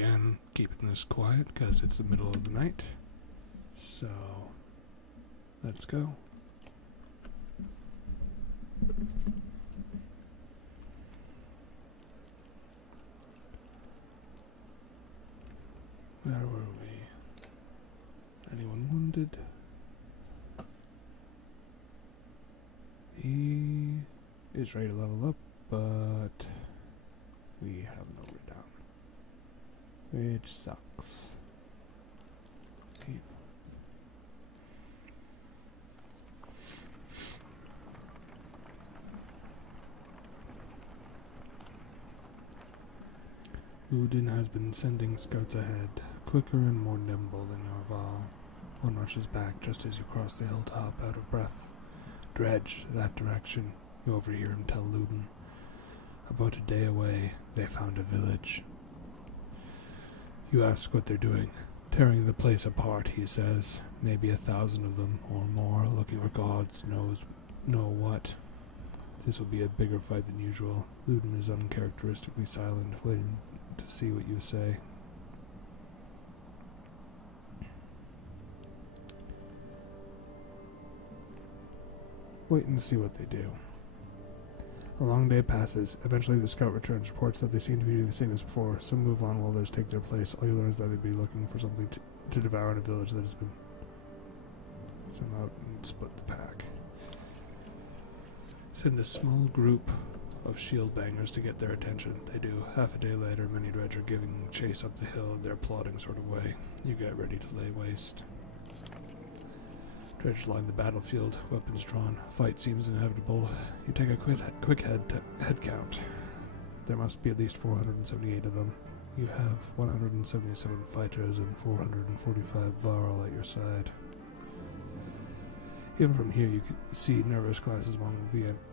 again, keeping this quiet because it's the middle of the night. So, let's go. Where were we? Anyone wounded? He is ready to level up, but we have no down, which sucks. Udin has been sending scouts ahead, quicker and more nimble than Yarval. One rushes back just as you cross the hilltop, out of breath. Dredge that direction. You overhear him tell Ludin. About a day away, they found a village. You ask what they're doing. Tearing the place apart, he says. Maybe 1,000 of them, or more, looking for gods know what. This will be a bigger fight than usual. Ludin is uncharacteristically silent, waiting to see what you say. Wait and see what they do. A long day passes. Eventually the scout returns, reports that they seem to be doing the same as before. Some move on while others take their place. All you learn is that they'd be looking for something to devour in a village that has been sent out and split the pack. Send a small group of shield bangers to get their attention. They do. Half a day later, many dredge are giving chase up the hill in their plodding sort of way. You get ready to lay waste. Dredge line the battlefield, weapons drawn. Fight seems inevitable. You take a quick head count. There must be at least 478 of them. You have 177 fighters and 445 Varl at your side. Even from here, you can see nervous glances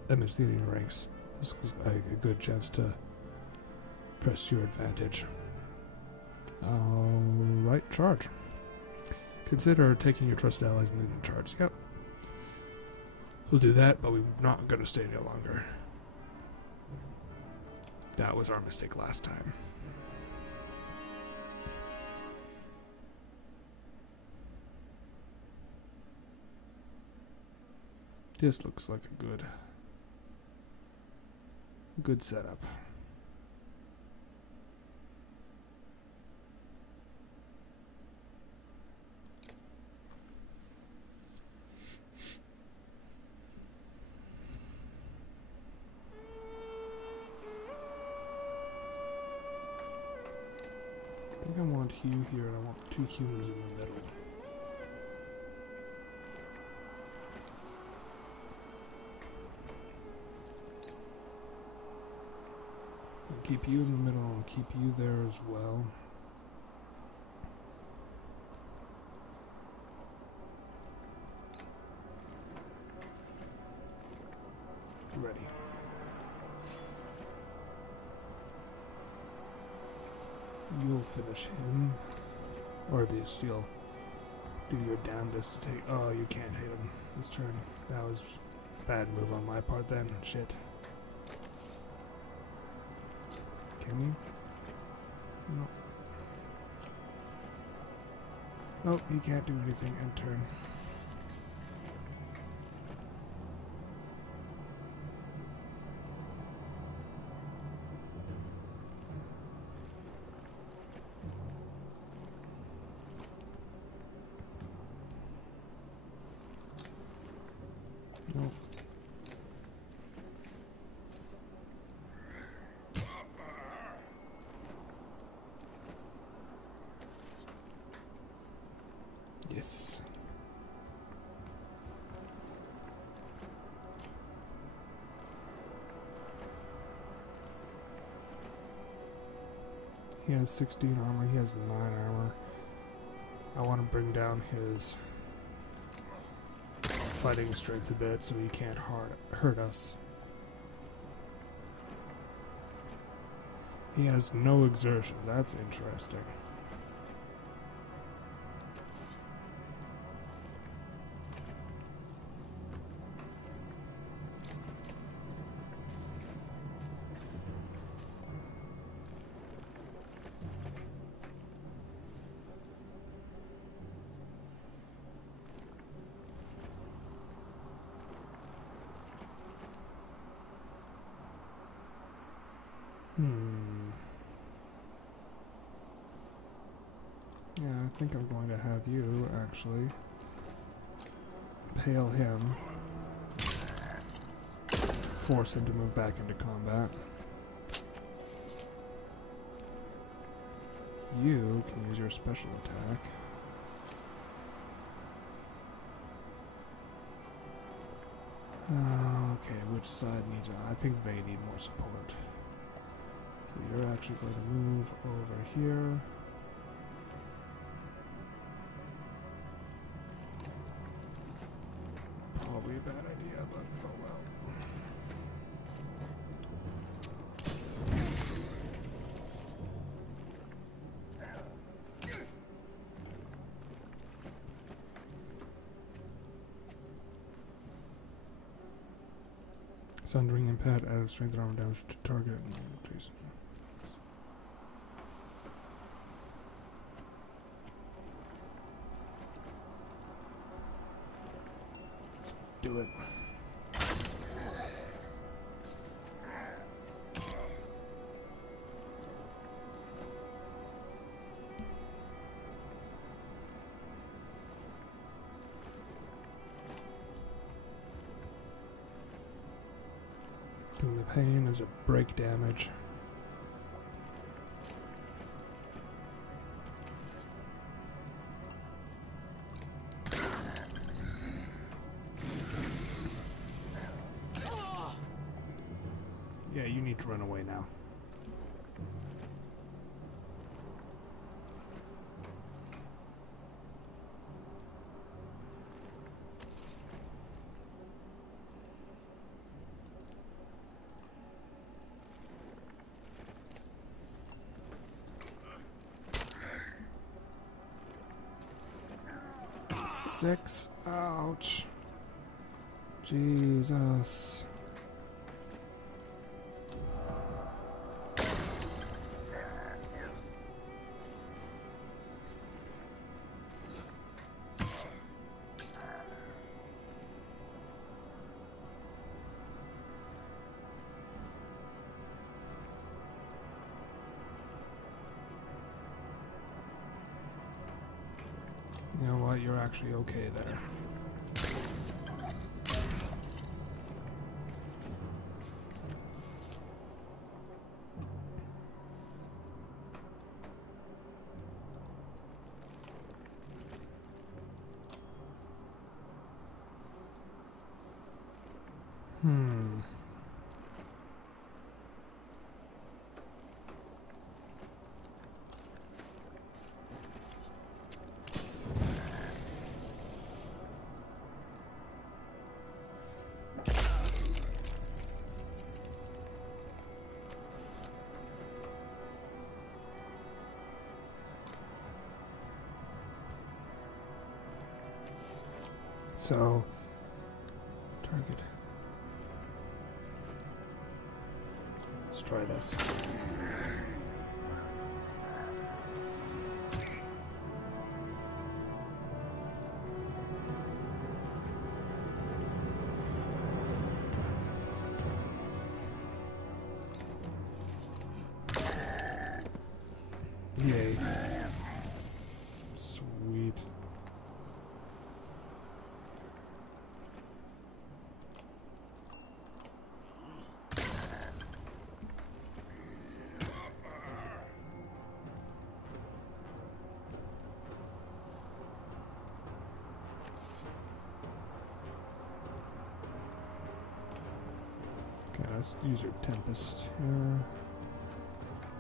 amidst the enemy ranks. This was a good chance to press your advantage. Alright, charge. Consider taking your trusted allies and leading charge. Yep. We'll do that, but we're not going to stay any longer. That was our mistake last time. This looks like a good setup. I think I want Hugh here and I want 2 humans in the middle. I'll keep you in the middle, I'll keep you there as well. Ready. You'll finish him. Or at least you'll do your damnedest to take... Oh, you can't hit him this turn. That was a bad move on my part then. Shit. Can you? No. Nope, he can't do anything. End turn. Nope. Yes. He has 16 armor, he has 9 armor. I want to bring down his fighting strength a bit so he can't hurt us. He has no exertion, that's interesting. Yeah, I think I'm going to have you, actually, impale him, force him to move back into combat. You can use your special attack. Okay, which side needs it? I think they need more support. So you're actually going to move over here. Probably a bad idea, but oh well. Sundering Impact, added strength and armor damage to target. Jason. Do it. And the pain is a break damage. Yeah, you need to run away now. Six. Ouch. Jesus. You know what? You're actually okay there. So, target. Let's try this. Yay. Sweet. Okay, let's use your Tempest here.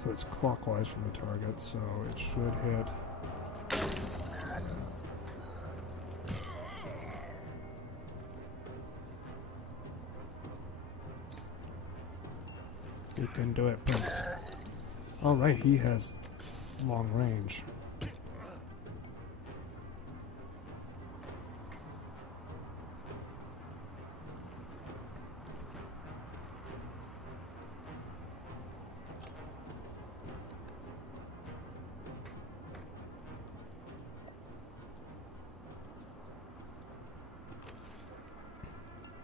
So it's clockwise from the target, so it should hit. You can do it, Prince. Oh right, he has long range.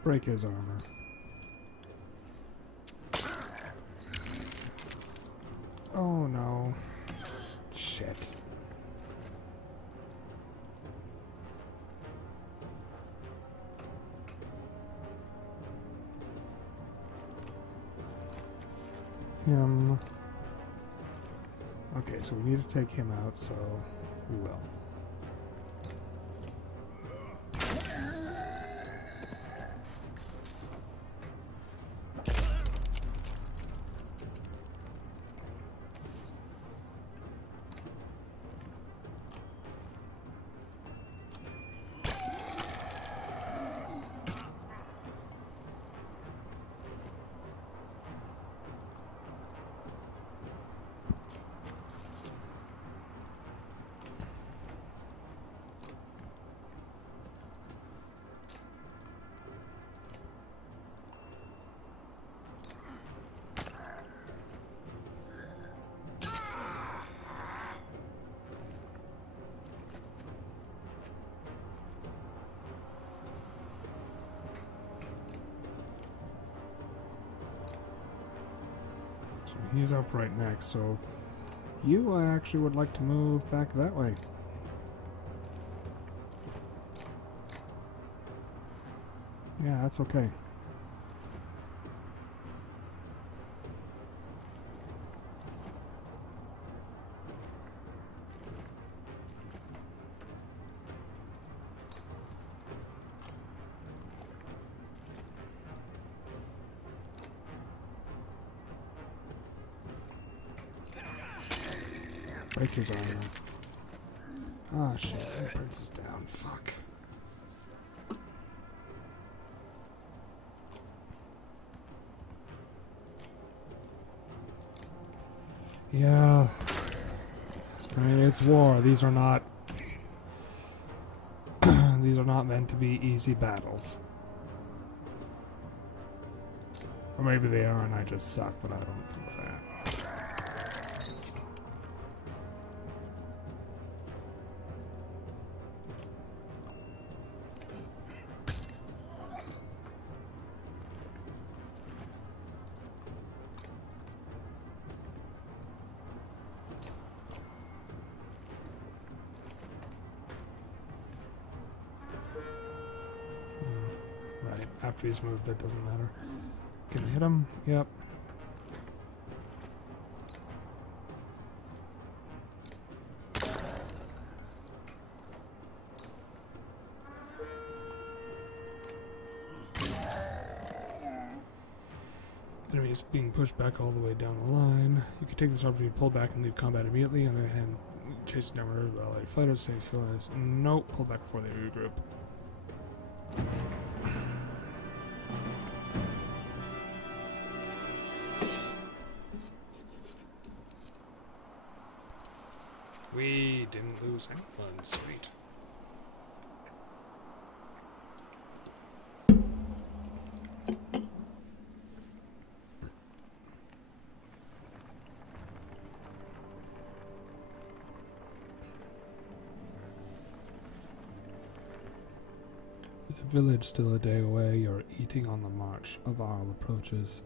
Break his armor. Oh no. Shit. him. Okay, so we need to take him out, so we will. He's up right next, so you I actually would like to move back that way. Yeah, that's okay. Break his armor. Ah, shit. The prince is down. Fuck. Yeah. I mean, it's war. These are not... these are not meant to be easy battles. Or maybe they are and I just suck, but I don't think that. Right, after he's moved, that doesn't matter. Can hit him? Yep. Enemies being pushed back all the way down the line. You can take this opportunity to pull back and leave combat immediately. On the other hand, chase down allied fighters. Say feel as nope. Pull back before they regroup. We didn't lose anyone. Sweet. With the village still a day away, you're eating on the march. A Varl approaches.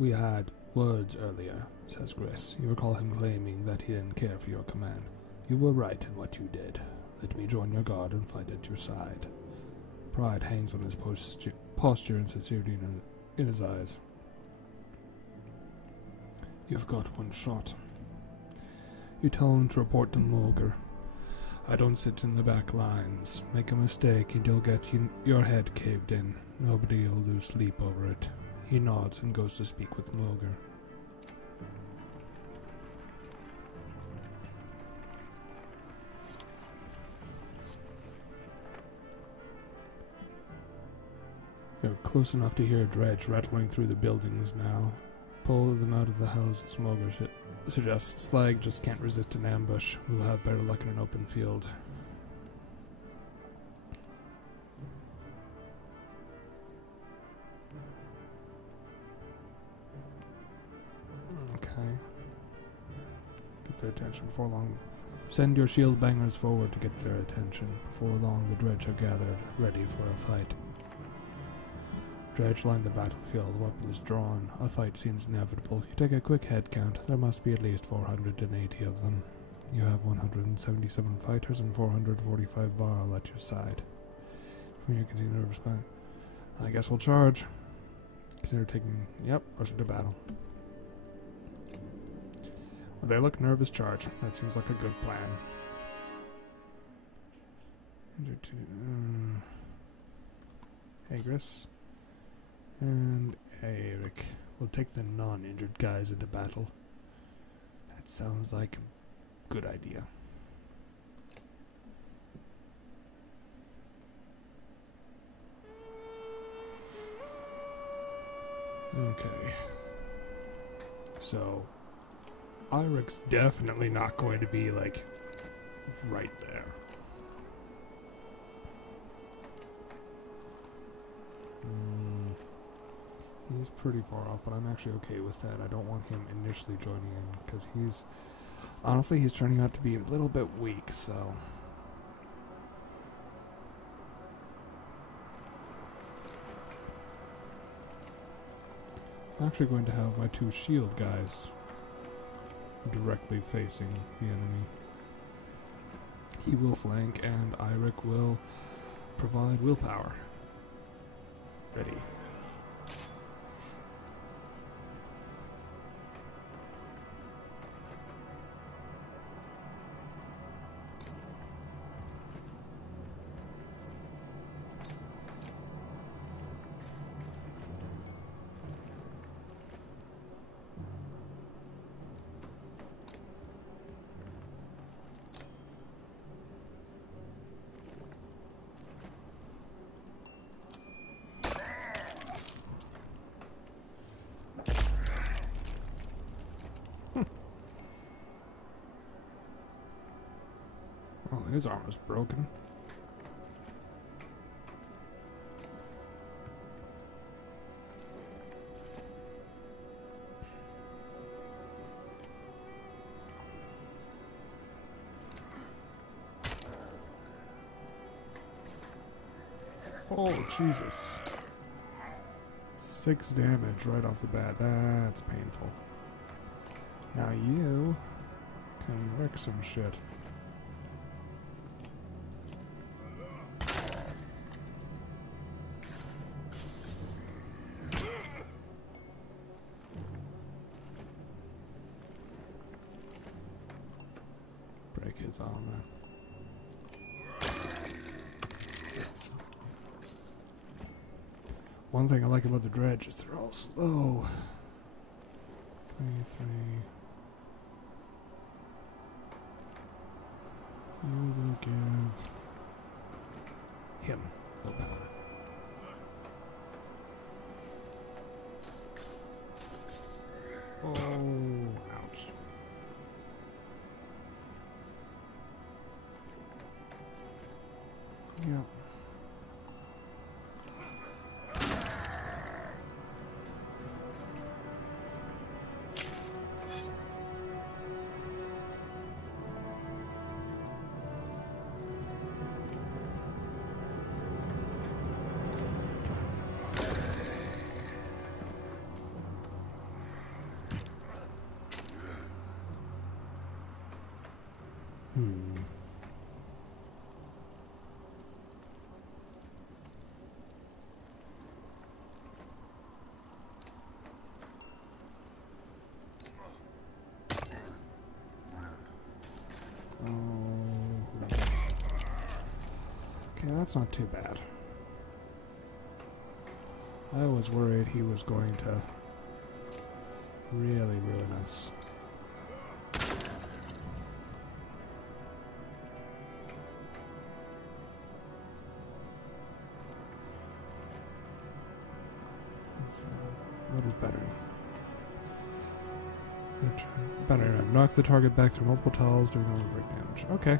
We had words earlier, says Gris. You recall him claiming that he didn't care for your command. You were right in what you did. Let me join your guard and fight at your side. Pride hangs on his posture and sincerity in his eyes. You've got one shot. You tell him to report to Mulger. I don't sit in the back lines. Make a mistake and you'll get your head caved in. Nobody will lose sleep over it. He nods and goes to speak with Mulger. You're close enough to hear Dredge rattling through the buildings now. Pull them out of the houses, Mulger suggests. Slag just can't resist an ambush. We'll have better luck in an open field. Okay. Get their attention before long. Send your shield bangers forward to get their attention. Before long, the Dredge are gathered, ready for a fight. Dredge line the battlefield, weapon is drawn. A fight seems inevitable. You take a quick head count. There must be at least 480 of them. You have 177 fighters and 445 Varl at your side. From here, continue nervous climb. I guess we'll charge. Consider taking... Yep, rushing to battle. Well, they look nervous. Charge. That seems like a good plan. Agris and Eric will take the non-injured guys into battle. That sounds like a good idea. Okay. So, Irik's definitely not going to be, like, right there. He's pretty far off, but I'm actually okay with that. I don't want him initially joining in, because honestly, he's turning out to be a little bit weak, so... I'm actually going to have my 2 shield guys directly facing the enemy. He will flank, and Irik will provide willpower. Ready. Oh, his armor's broken. Oh, Jesus. 6 damage right off the bat. That's painful. Now you can wreck some shit. Break his armor. One thing I like about the dredge is they're all slow. 23. You will give him willpower. Oh, ouch. Yeah. Okay, that's not too bad. I was worried he was going to really nice. What is better? Better knock the target back through multiple tiles, doing only break damage. Okay,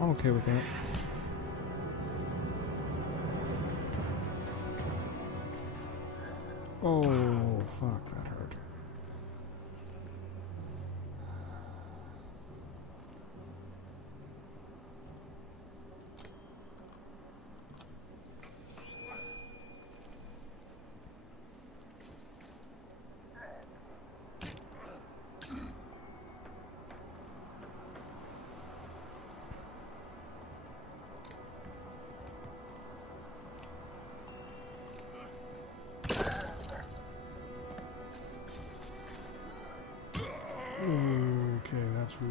I'm okay with that. Oh, fuck, that hurt.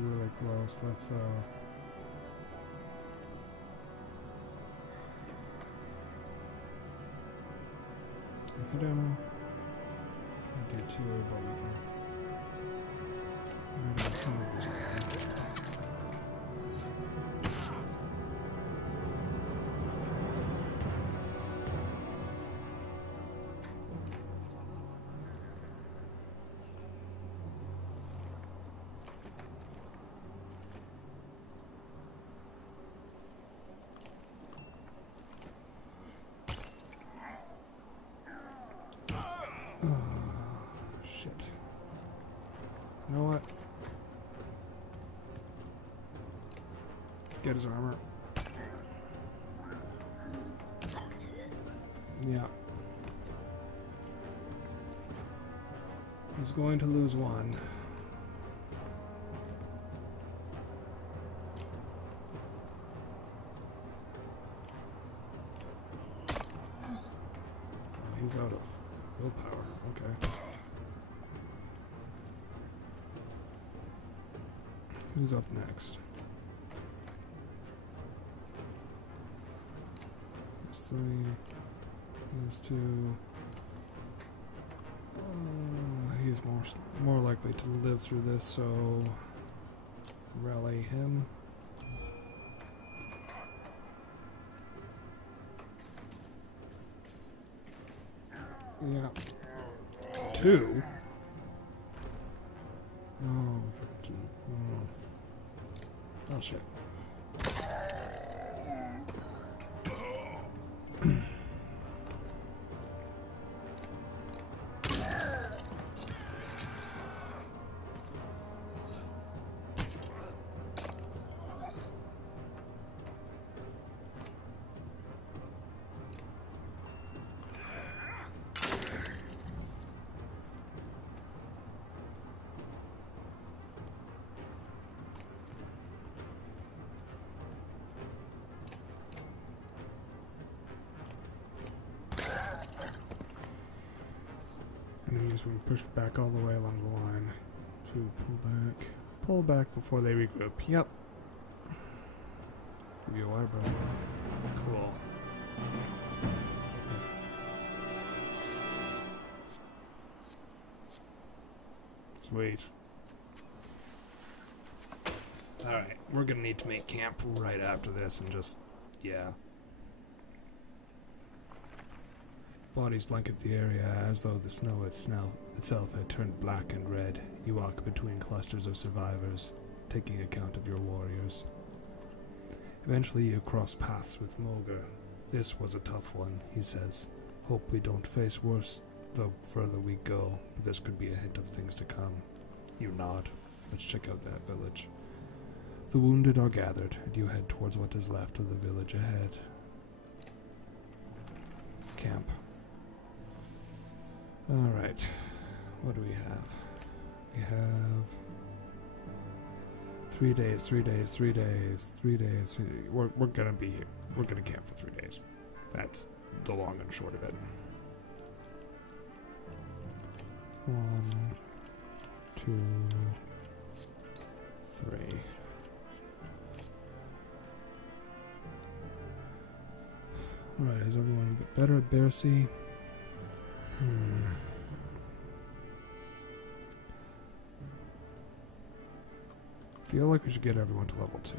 really close. Let's hit him. I do too, but we can do some of these. Shit. You know what? Get his armor. Yeah. He's going to lose one. Oh, he's out of willpower. Okay. Who's up next? There's 3. There's 2. He's more likely to live through this, so rally him. Yeah. 2? Oh, oh shit. Enemies when pushed back all the way along the line. To pull back before they regroup. Yep. Give you a wire breath. Cool. Sweet. Alright, we're gonna need to make camp right after this and just, yeah. Bodies blanket the area as though the snow itself had turned black and red. You walk between clusters of survivors, taking account of your warriors. Eventually you cross paths with Mulgar. This was a tough one, he says. Hope we don't face worse the further we go, but this could be a hint of things to come. You nod. Let's check out that village. The wounded are gathered, and you head towards what is left of the village ahead. Camp. Alright, what do we have? We have 3 days, 3 days, 3 days, 3 days. We're gonna be here. We're gonna camp for 3 days. That's the long and short of it. 1, 2, 3. Alright, is everyone a bit better at Bear Sea? Feel like we should get everyone to level 2.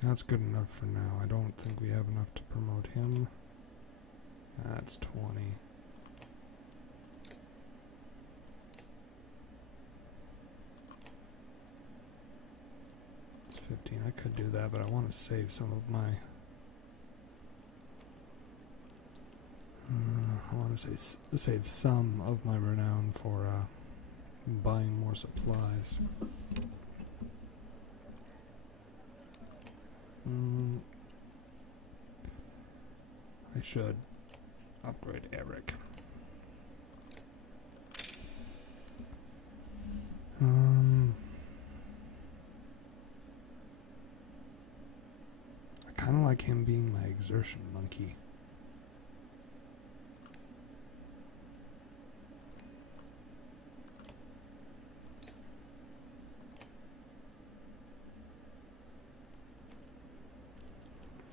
That's good enough for now. I don't think we have enough to promote him. That's 20. It's 15. I could do that, but I want to save some of my... I want to save some of my renown for buying more supplies. I should upgrade Eric. I kind of like him being my exertion monkey.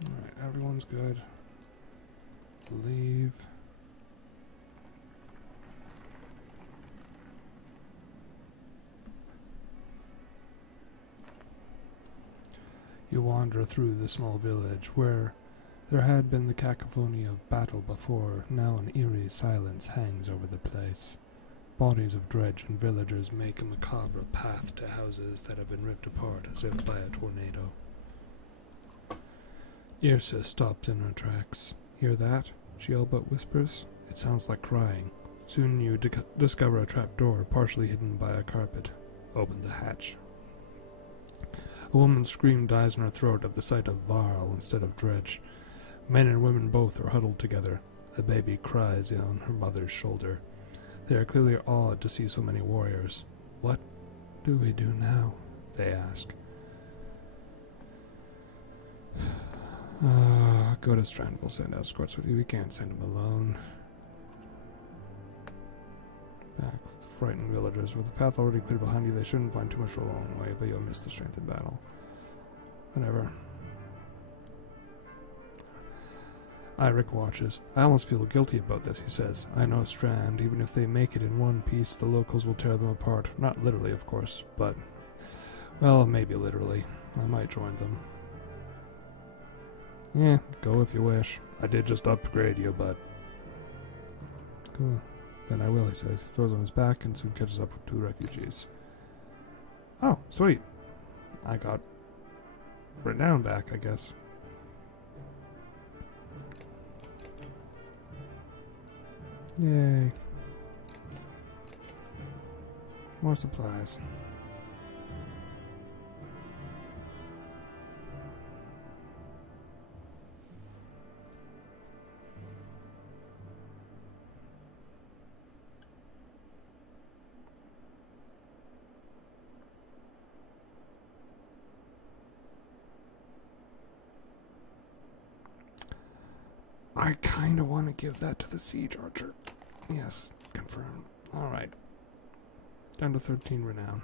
Alright, everyone's good. Leave. You wander through the small village where there had been the cacophony of battle before. Now an eerie silence hangs over the place. Bodies of dredge and villagers make a macabre path to houses that have been ripped apart as if by a tornado. Irsa stops in her tracks. Hear that? She all but whispers. It sounds like crying. Soon you discover a trapdoor partially hidden by a carpet. Open the hatch. A woman's scream dies in her throat at the sight of Varl instead of Dredge. Men and women both are huddled together. A baby cries on her mother's shoulder. They are clearly awed to see so many warriors. What do we do now? They ask. Go to Strand. We'll send escorts with you. We can't send them alone. Back with the frightened villagers. With the path already clear behind you, they shouldn't find too much along the way, but you'll miss the strength in battle. Whatever. Eirik watches. I almost feel guilty about this, he says. I know Strand. Even if they make it in one piece, the locals will tear them apart. Not literally, of course, but... well, maybe literally. I might join them. Yeah, go if you wish. I did just upgrade you, but... cool. Then I will, he says. He throws on his back and soon catches up to the refugees. Oh, sweet. I got renown back, I guess. Yay. More supplies. I kind of want to give that to the siege archer. Yes, confirm. Alright. Down to 13 renown.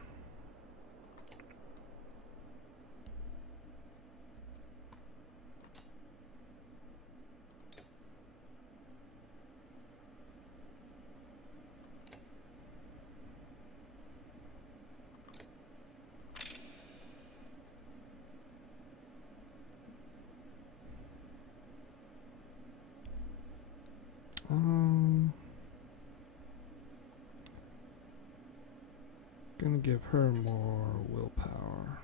Gonna give her more willpower.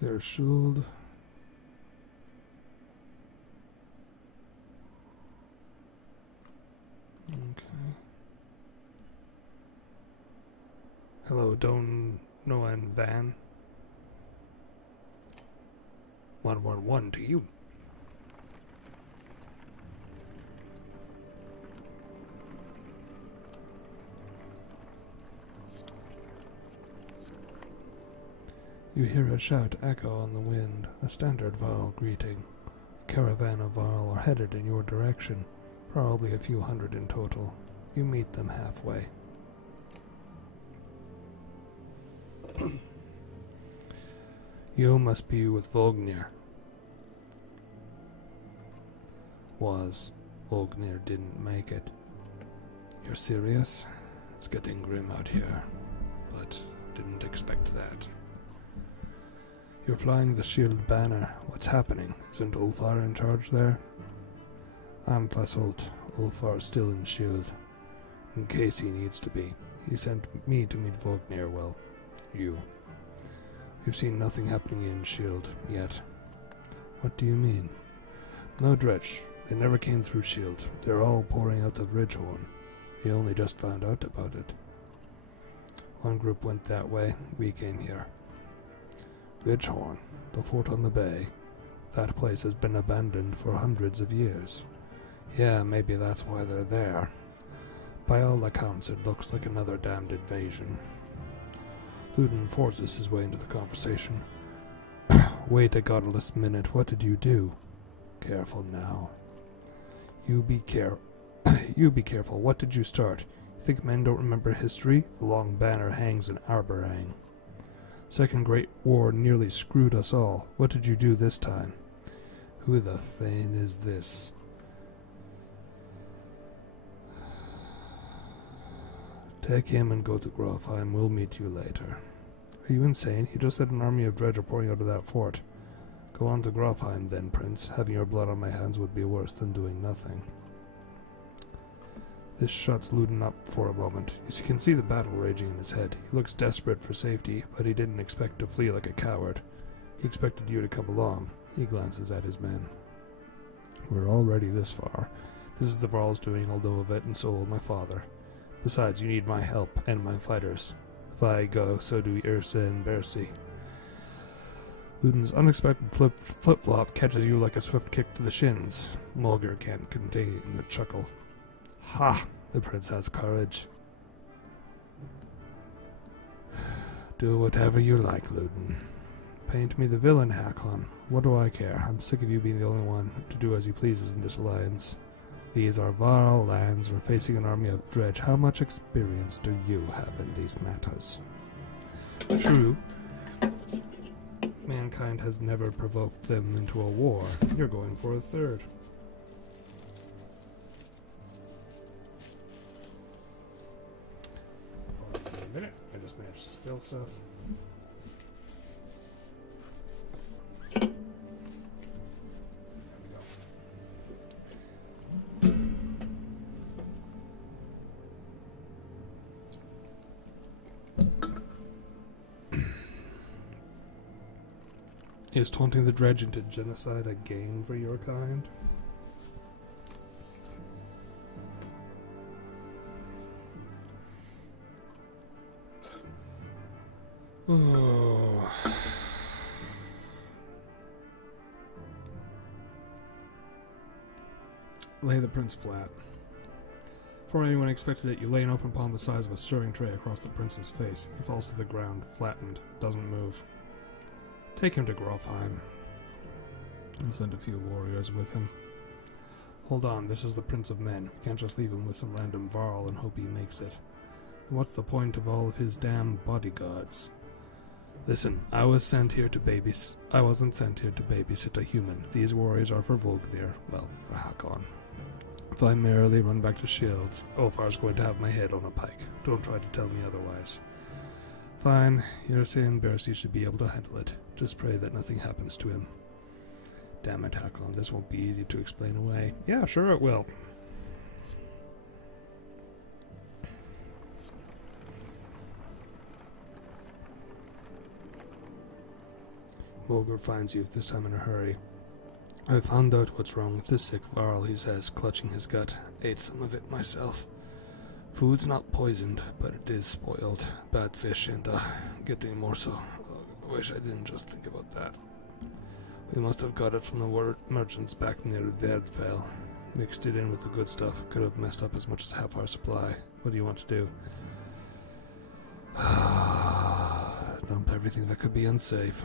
Their shield. Okay. Hello, Don Noan Van. 111 to you. You hear a shout echo on the wind, a standard Varl greeting. A caravan of Varl are headed in your direction, probably a few hundred in total. You meet them halfway. You must be with Vognir. Vognir didn't make it. You're serious? It's getting grim out here, but didn't expect that. You're flying the shield banner. What's happening? Isn't Ulfar in charge there? I'm Fasolt. Ulfar's still in shield. in case he needs to be. He sent me to meet Vognir, well, you. We've seen nothing happening in S.H.I.E.L.D. yet. What do you mean? No Dredge. They never came through S.H.I.E.L.D. They're all pouring out of Ridgehorn. We only just found out about it. One group went that way, we came here. Ridgehorn, the fort on the bay. That place has been abandoned for hundreds of years. Yeah, maybe that's why they're there. By all accounts, it looks like another damned invasion. Ludin forces his way into the conversation. Wait a godless minute, what did you do? Careful now. You be careful, what did you start? You think men don't remember history? The long banner hangs in Arborang. Second Great War nearly screwed us all. What did you do this time? Who the Fane is this? Take him and go to Grofheim. We'll meet you later. Are you insane? He just said an army of Dredge are pouring out of that fort. Go on to Grofheim then, Prince. Having your blood on my hands would be worse than doing nothing. This shuts Ludin up for a moment. You can see the battle raging in his head. He looks desperate for safety, but he didn't expect to flee like a coward. He expected you to come along. He glances at his men. We're already this far. This is the Varl's doing, I'll know of it, and so will my father. Besides, you need my help, and my fighters. If I go, so do Ursa and Bersi. Ludin's unexpected flip-flop catches you like a swift kick to the shins. Mulger can't contain the chuckle. Ha! The prince has courage. Do whatever you like, Ludin. Paint me the villain, Hakon. What do I care? I'm sick of you being the only one to do as he pleases in this alliance. These are Varl lands. We're facing an army of Dredge. How much experience do you have in these matters? True. Mankind has never provoked them into a war. You're going for a third. Hold on a minute. I just managed to spill stuff. Is taunting the Dredge into genocide a game for your kind? Oh. Lay the prince flat. Before anyone expected it, you lay an open palm the size of a serving tray across the prince's face. He falls to the ground, flattened, doesn't move. Take him to Grofheim. I'll send a few warriors with him. Hold on, this is the Prince of Men. We can't just leave him with some random Varl and hope he makes it. And what's the point of all of his damn bodyguards? Listen, I wasn't sent here to babysit a human. These warriors are for Vognir, well, for Hakon. If I merrily run back to S.H.I.E.L.D., Ulfar's going to have my head on a pike. Don't try to tell me otherwise. Fine, Ursa and Bersi should be able to handle it. Just pray that nothing happens to him. Damn it, Hakon, this won't be easy to explain away. Yeah, sure it will. Mulger finds you, this time in a hurry. I found out what's wrong with this sick Varl, he says, clutching his gut. Ate some of it myself. Food's not poisoned, but it is spoiled. Bad fish and, getting more so. I wish I didn't just think about that. We must have got it from the merchants back near Verdfell. Mixed it in with the good stuff. Could have messed up as much as half our supply. What do you want to do? Dump everything that could be unsafe.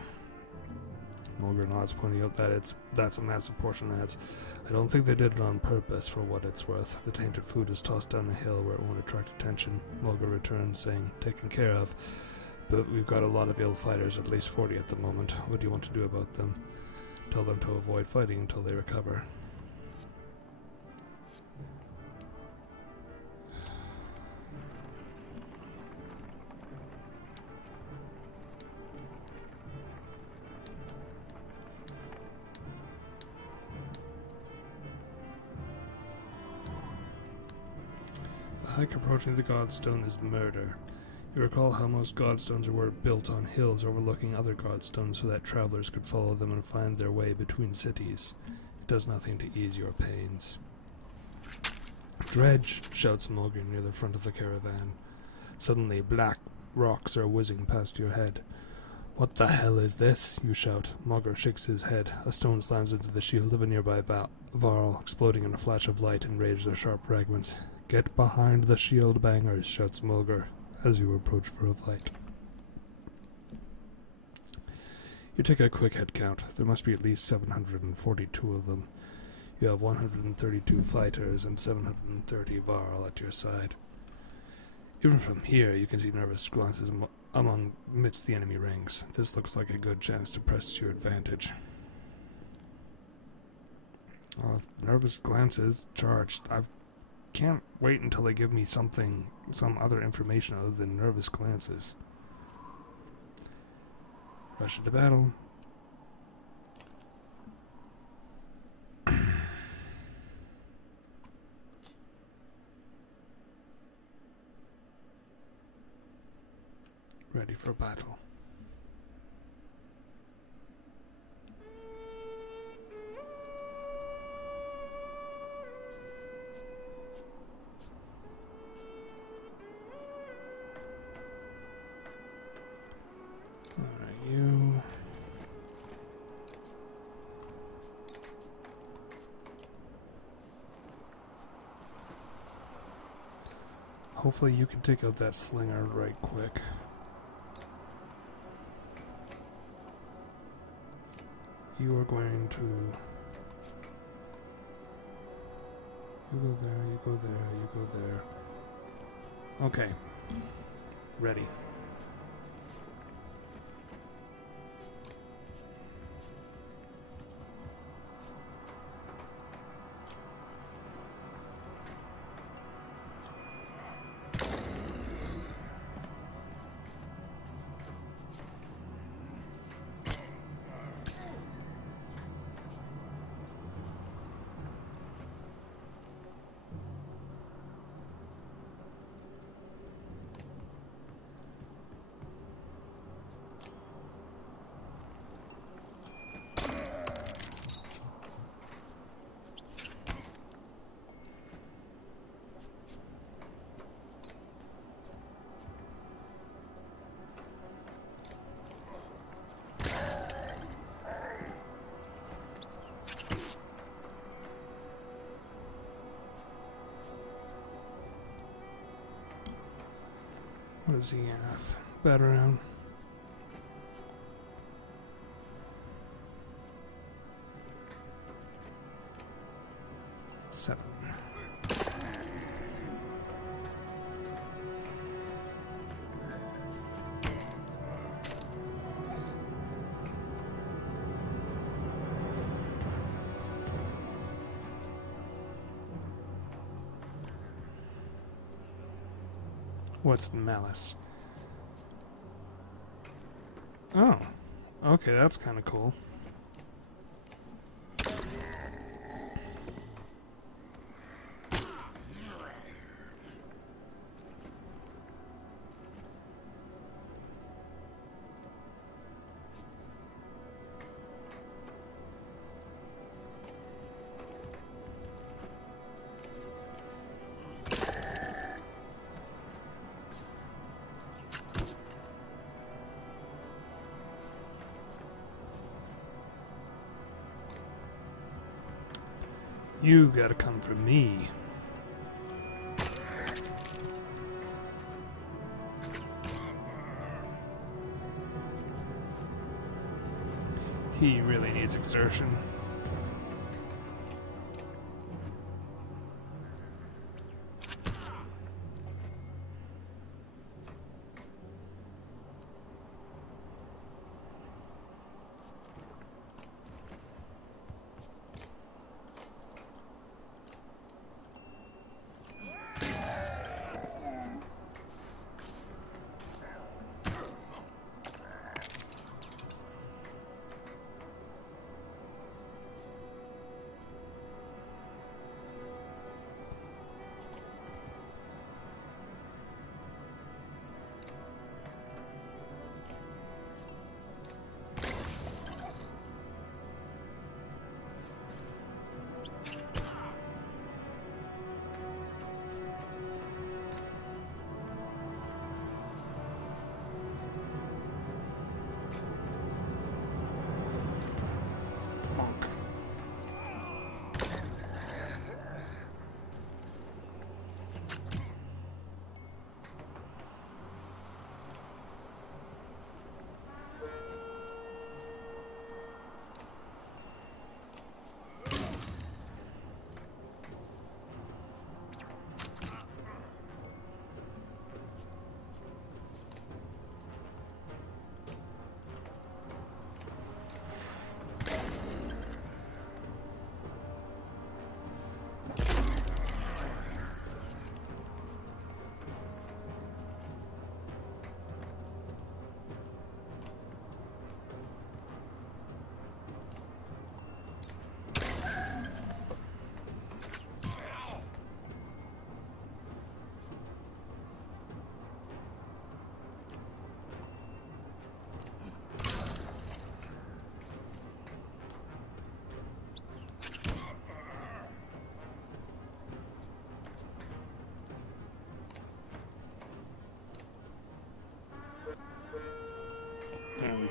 Mulger nods, pointing out that that's a massive portion of ads. I don't think they did it on purpose, for what it's worth. The tainted food is tossed down a hill where it won't attract attention. Mulger returns, saying, taken care of. But we've got a lot of ill fighters, at least 40 at the moment. What do you want to do about them? Tell them to avoid fighting until they recover. hike approaching the Godstone is murder. You recall how most Godstones were built on hills overlooking other Godstones so that travelers could follow them and find their way between cities. It does nothing to ease your pains. Dredge, shouts Mulgrew near the front of the caravan. Suddenly, black rocks are whizzing past your head. What the hell is this? You shout. Mulgrew shakes his head. A stone slams into the shield of a nearby Varl, exploding in a flash of light and rays of sharp fragments. Get behind the shield bangers, shouts Mulgrew, as you approach for a fight. You take a quick head count. There must be at least 742 of them. You have 132 fighters and 730 Varl at your side. Even from here, you can see nervous glances amidst the enemy ranks. This looks like a good chance to press your advantage. Nervous glances charged. I can't wait until they give me some other information other than nervous glances. Rush into battle. Ready for battle. Alright, you. Hopefully you can take out that slinger right quick. You are going to... You go there, you go there, you go there. Okay. Ready. What does he have? Bat around. Seven. What's malice? Oh, okay, that's kind of cool. You gotta come for me. He really needs exertion.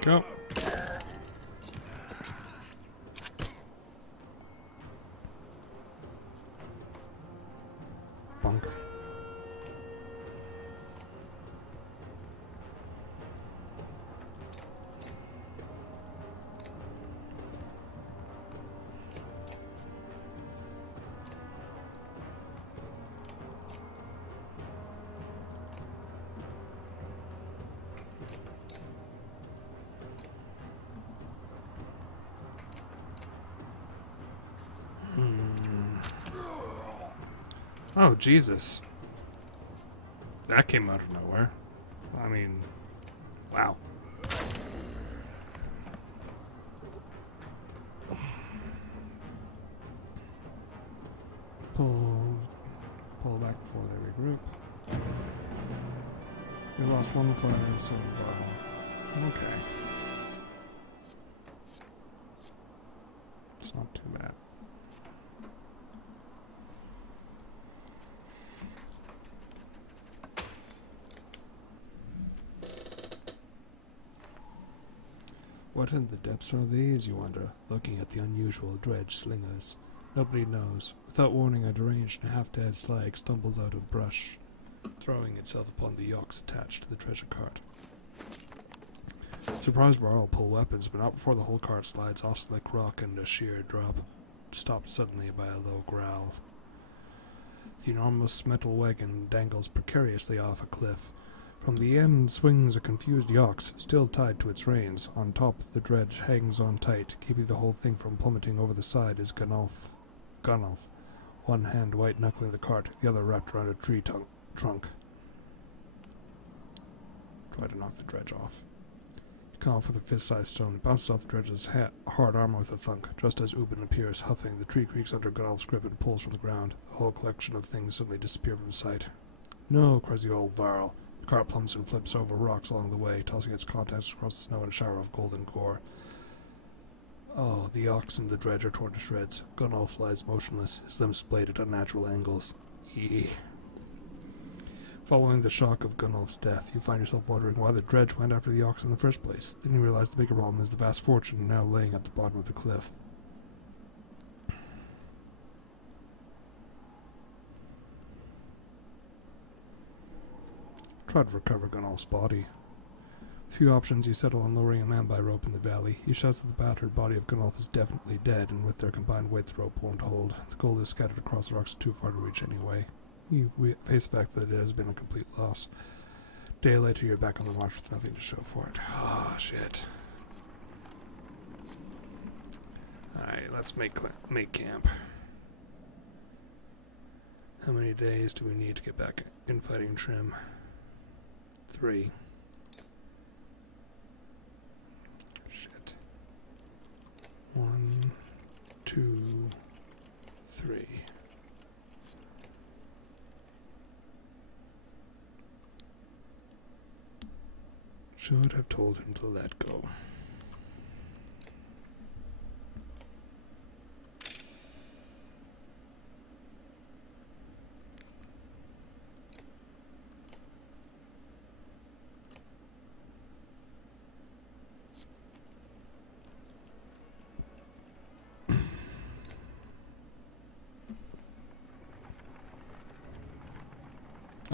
Go. Bunk. Oh, Jesus. That came out of nowhere. I mean, wow. Pull back before they regroup. We lost one fire and some okay. It's not too bad. What in the depths are these, you wonder, looking at the unusual dredge slingers? Nobody knows. Without warning, a deranged and half-dead slag stumbles out of brush, throwing itself upon the yokes attached to the treasure cart. Surprised Varl pull weapons, but not before the whole cart slides off slick rock and a sheer drop, stopped suddenly by a low growl. The enormous metal wagon dangles precariously off a cliff. From the end swings a confused yox, still tied to its reins. On top, the dredge hangs on tight, keeping the whole thing from plummeting over the side is Gunnulf, one hand white-knuckling the cart, the other wrapped around a tree trunk. Try to knock the dredge off. Come off with a fist-sized stone, bounces off the dredge's hard armor with a thunk. Just as Ubin appears, huffing, the tree creaks under Gunnulf's grip and pulls from the ground. The whole collection of things suddenly disappear from sight. No, cries the old Varl. The cart plumps and flips over rocks along the way, tossing its contents across the snow in a shower of golden gore. Oh, the ox and the dredge are torn to shreds. Gunnulf lies motionless, his limbs splayed at unnatural angles. Eee. Following the shock of Gunnulf's death, you find yourself wondering why the dredge went after the ox in the first place. Then you realize the bigger problem is the vast fortune now laying at the bottom of the cliff. Try to recover Gunnulf's body. Few options, you settle on lowering a man by rope in the valley. He shouts that the battered body of Gunnulf is definitely dead, and with their combined weight the rope won't hold. The gold is scattered across the rocks too far to reach anyway. You face the fact that it has been a complete loss. Day later, you're back on the march with nothing to show for it. Ah, shit. Alright, let's make camp. How many days do we need to get back in fighting trim? 3. Shit. 1, 2, 3. Should have told him to let go.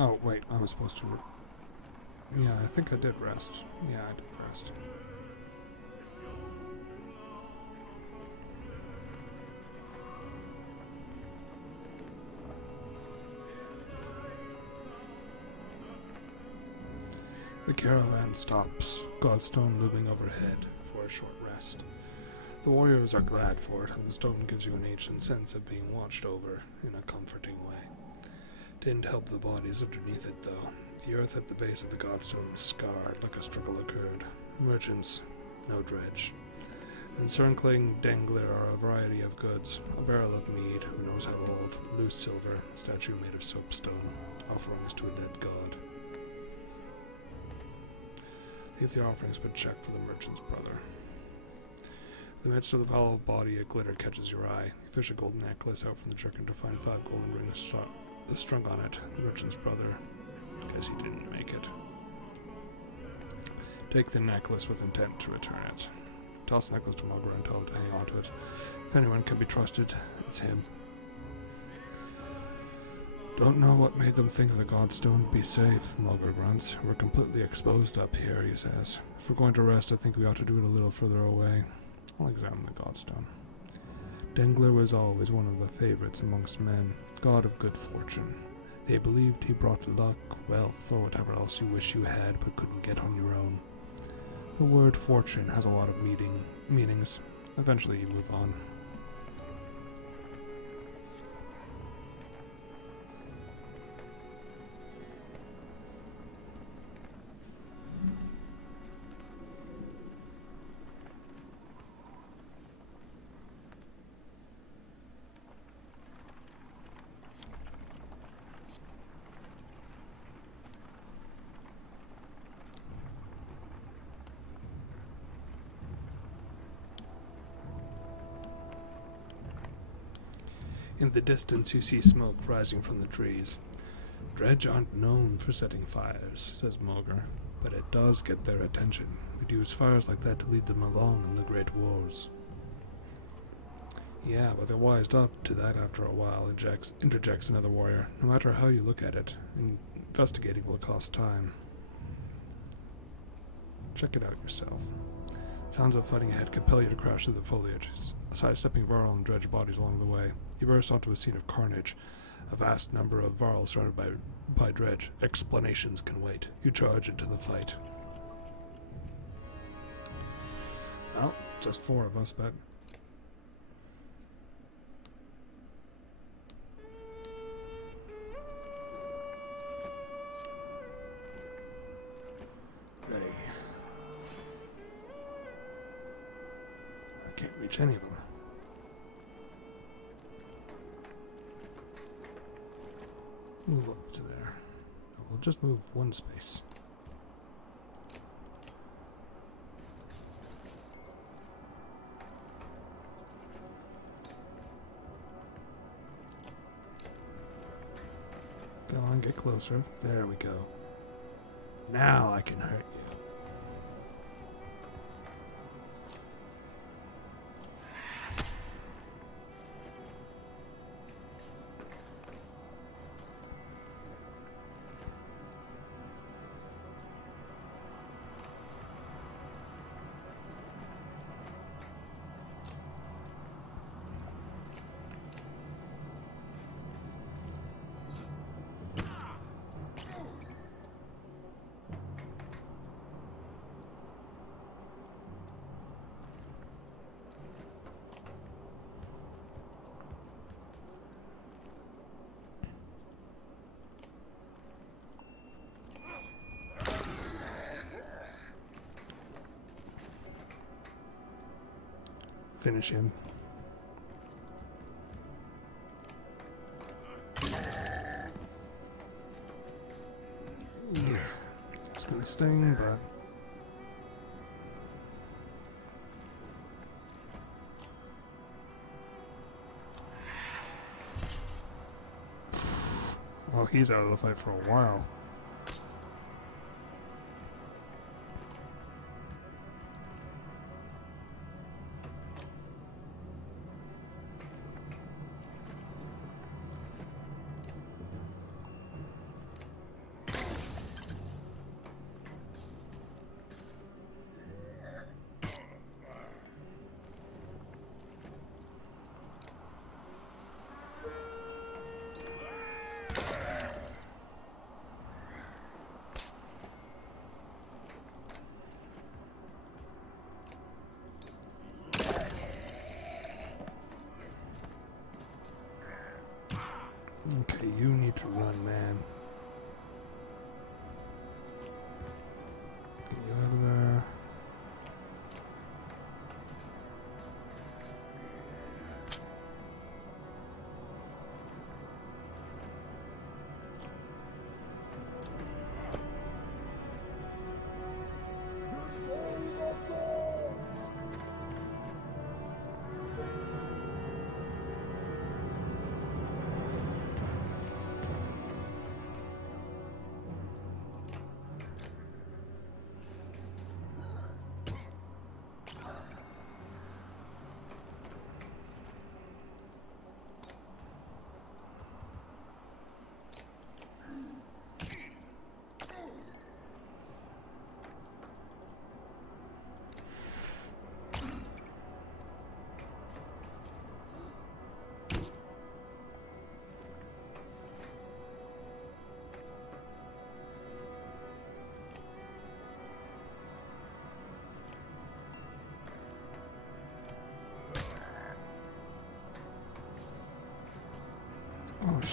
Oh, wait, I was supposed to... Yeah, I think I did rest. Yeah, I did rest. The caravan stops, Godstone looming overhead, for a short rest. The warriors are glad for it, and the stone gives you an ancient sense of being watched over in a comforting way. Didn't help the bodies underneath it, though. The earth at the base of the Godstone was scarred, like a struggle occurred. Merchants, no dredge. Encircling dangler are a variety of goods. A barrel of mead, who knows how old, loose silver, a statue made of soapstone, offerings to a dead god. Leave the offerings but check for the merchant's brother. In the midst of the pile of body, a glitter catches your eye. You fish a golden necklace out from the jerkin to find 5 golden rings strung on it. The merchant's brother. Guess he didn't make it. Take the necklace with intent to return it. Toss the necklace to Mulgrew and tell him to hang on to it. If anyone can be trusted, it's him. Don't know what made them think the Godstone would be safe, Mulgrew grunts. We're completely exposed up here, he says. If we're going to rest, I think we ought to do it a little further away. I'll examine the Godstone. Dengler was always one of the favorites amongst men, god of good fortune. They believed he brought luck, wealth, or whatever else you wish you had but couldn't get on your own. The word fortune has a lot of meanings. Eventually you move on. In the distance you see smoke rising from the trees. Dredge aren't known for setting fires, says Mulgrew, but it does get their attention. We'd use fires like that to lead them along in the Great Wars. Yeah, but they're wised up to that after a while, interjects another warrior. No matter how you look at it, investigating will cost time. Check it out yourself. Sounds of fighting ahead compel you to crash through the foliage, sidestepping Varl and Dredge bodies along the way. You burst onto a scene of carnage. A vast number of Varl surrounded by Dredge. Explanations can wait. You charge into the fight. Well, just 4 of us, but... Ready. I can't reach any of them. Move up to there. We'll just move 1 space. Go on, get closer. There we go. Now I can hurt you. Finish him. Yeah. It's gonna sting, but... Well, he's out of the fight for a while. Okay, you need to run, man. Get you out of there.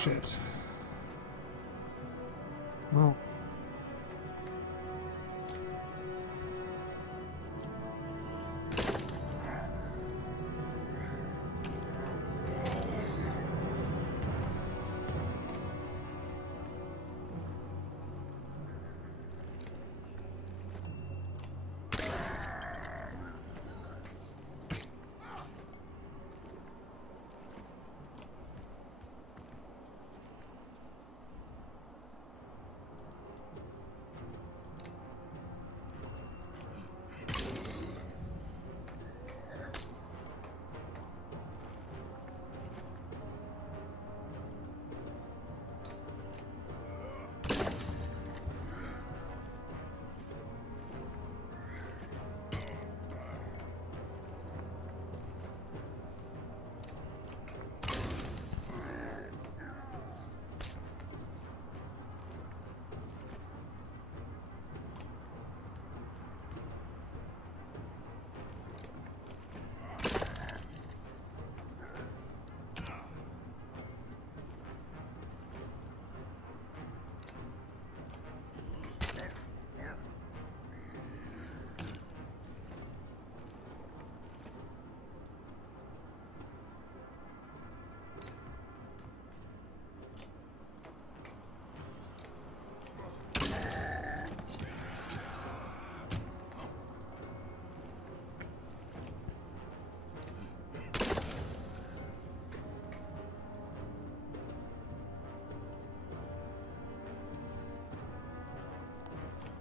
Shit. Well.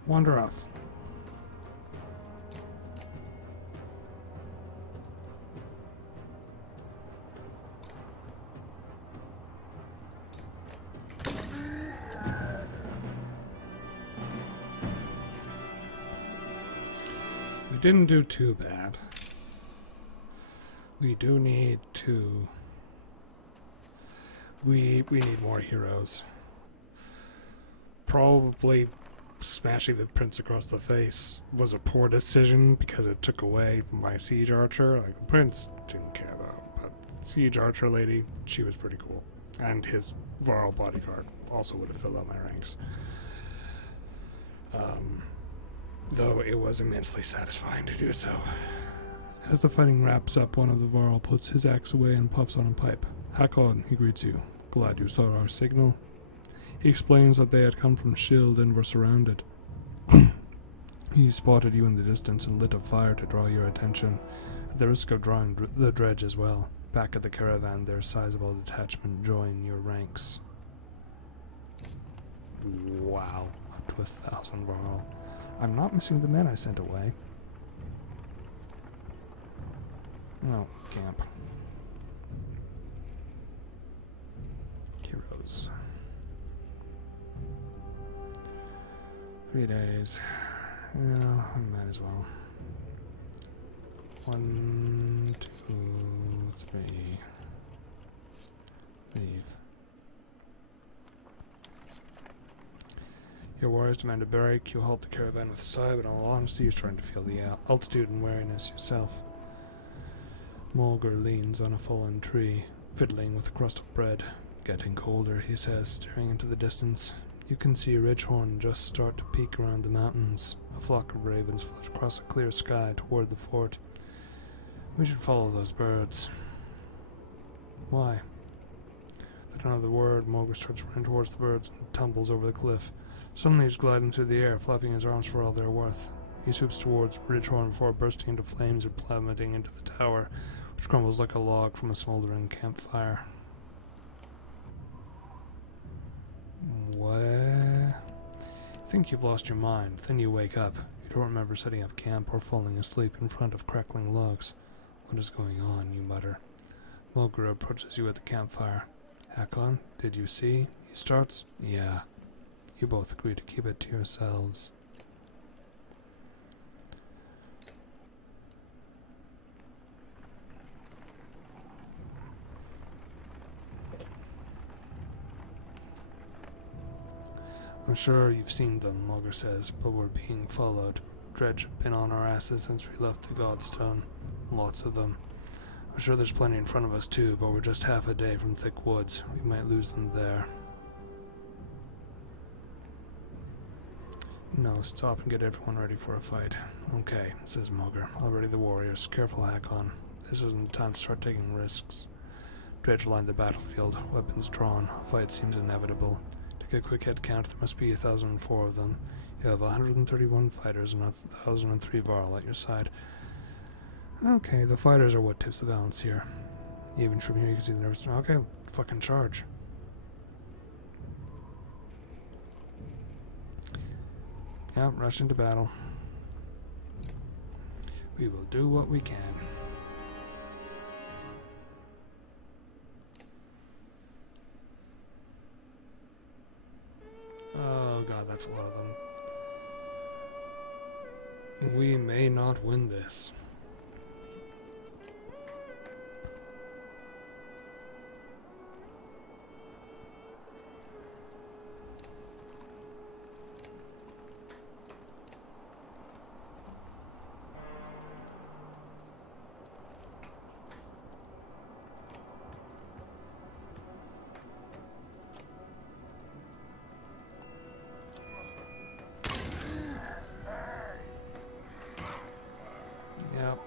Wander off. We didn't do too bad. We do need to... We need more heroes. Probably smashing the prince across the face was a poor decision because it took away my siege archer. Like, the prince didn't care about, but the siege archer lady, she was pretty cool. And his royal bodyguard also would have filled out my ranks. Though it was immensely satisfying to do so. As the fighting wraps up, one of the Varl puts his axe away and puffs on a pipe. Hack on, he greets you. Glad you saw our signal. He explains that they had come from Shield and were surrounded. He spotted you in the distance and lit a fire to draw your attention, at the risk of drawing the dredge as well. Back at the caravan, their sizable detachment join your ranks. Wow, up to 1,000 Varl. I'm not missing the men I sent away. No, camp. Heroes. 3 days. Yeah, I might as well. 1, 2, 3. Leave. Your warriors demand a barrack. You halt the caravan with a sigh, but in all honesty, you're trying to feel the altitude and weariness yourself. Mulgar leans on a fallen tree, fiddling with a crust of bread. Getting colder, he says, staring into the distance. You can see a ridgehorn just start to peek around the mountains. A flock of ravens flit across a clear sky toward the fort. We should follow those birds. Why? Without another word, Mulgar starts running towards the birds and tumbles over the cliff. Suddenly he's gliding through the air, flapping his arms for all they're worth. He swoops towards Ridgehorn before bursting into flames and plummeting into the tower, which crumbles like a log from a smoldering campfire. What? You think you've lost your mind, then you wake up. You don't remember setting up camp or falling asleep in front of crackling logs. What is going on, you mutter. Mulgar approaches you at the campfire. Hakon, did you see? He starts. Yeah. You both agree to keep it to yourselves. I'm sure you've seen them, Mulgar says, but we're being followed. Dredge have been on our asses since we left the Godstone. Lots of them. I'm sure there's plenty in front of us too, but we're just half a day from thick woods. We might lose them there. No, stop and get everyone ready for a fight. Okay, says Mugger. I'll ready the warriors. Careful, Hakon. This isn't the time to start taking risks. Dredge lined the battlefield, weapons drawn. A fight seems inevitable. Take a quick head count, there must be 1,004 of them. You have 131 fighters and 1,003 Varl at your side. Okay, the fighters are what tips the balance here. Even from here you can see the nervous... Okay, fucking charge. Yeah, rush into battle. We will do what we can. Oh god, that's a lot of them. We may not win this. Yep.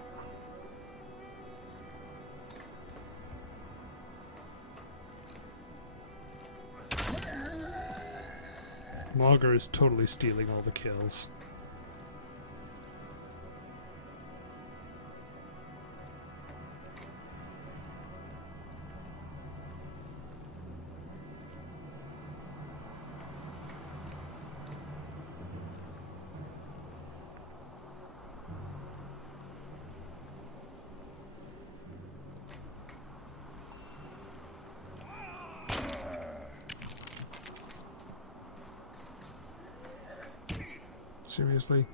Mauger is totally stealing all the kills. Seriously?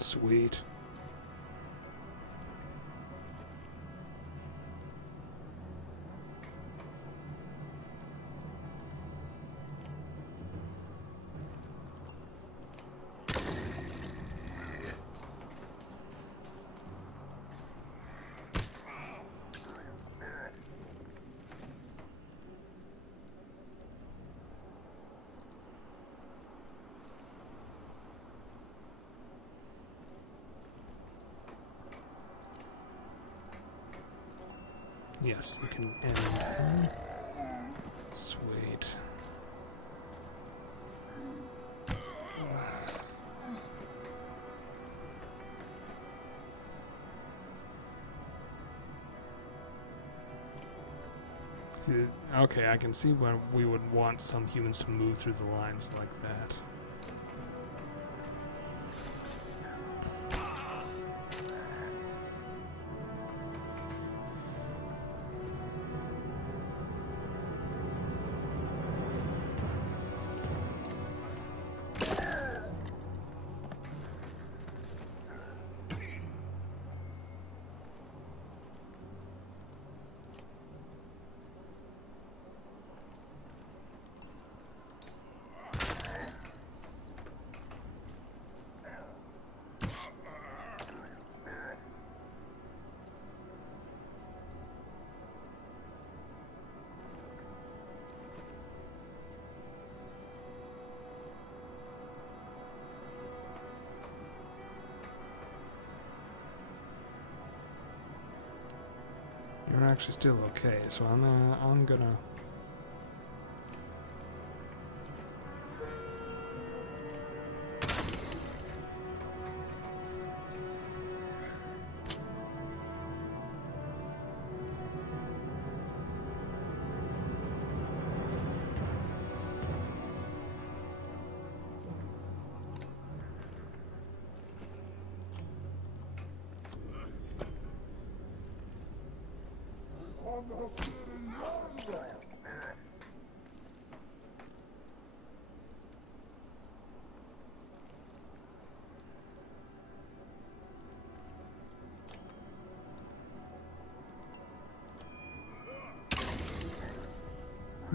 Sweet. Yes, you can end. Sweet. Okay, I can see when we would want some humans to move through the lines like that. You're actually still okay, so I'm gonna...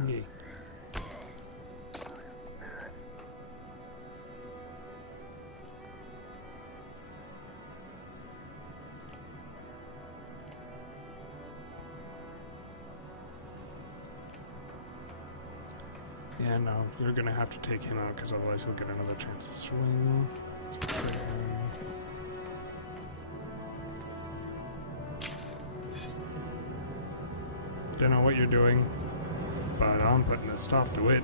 Yay. Yeah, no, you're gonna have to take him out because otherwise he'll get another chance to swing. Let's try him. Don't know what you're doing, but I'm putting a stop to it.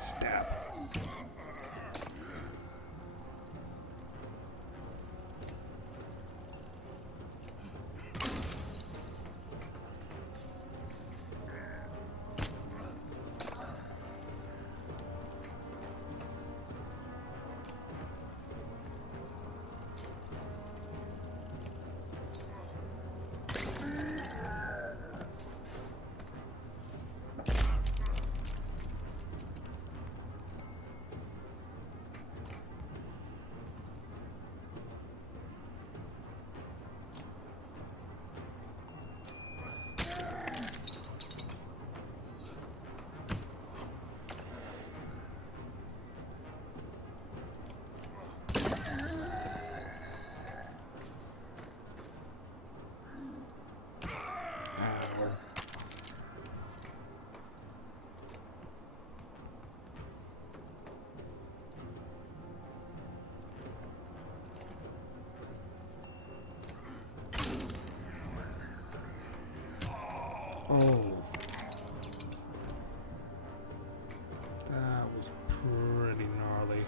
Stab. Oh. That was pretty gnarly.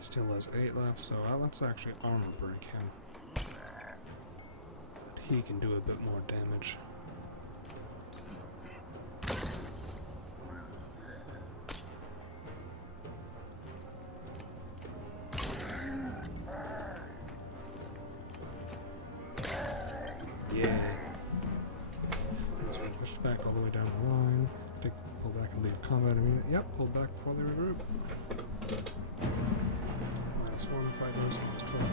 Still has 8 left, so let's actually armor break him. That he can do a bit more damage. Yeah. So push back all the way down the line. Pull back and leave combat immediately. Yep, pull back before they regroup. -1, 5 moves, -12.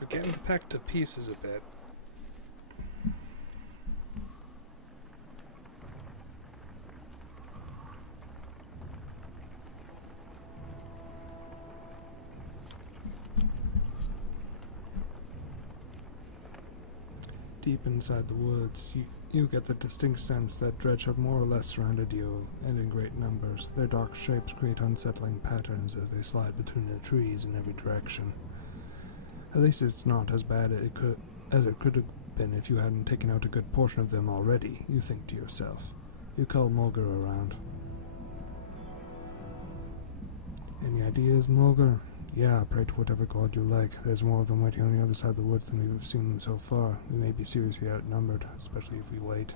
We're getting pecked to pieces a bit. Deep inside the woods, you get the distinct sense that dredge have more or less surrounded you, and in great numbers. Their dark shapes create unsettling patterns as they slide between the trees in every direction. At least it's not as bad as it could have been if you hadn't taken out a good portion of them already, you think to yourself. You call Mulgar around. Any ideas, Mulgar? Yeah, pray to whatever god you like. There's more of them waiting on the other side of the woods than we've seen so far. We may be seriously outnumbered, especially if we wait.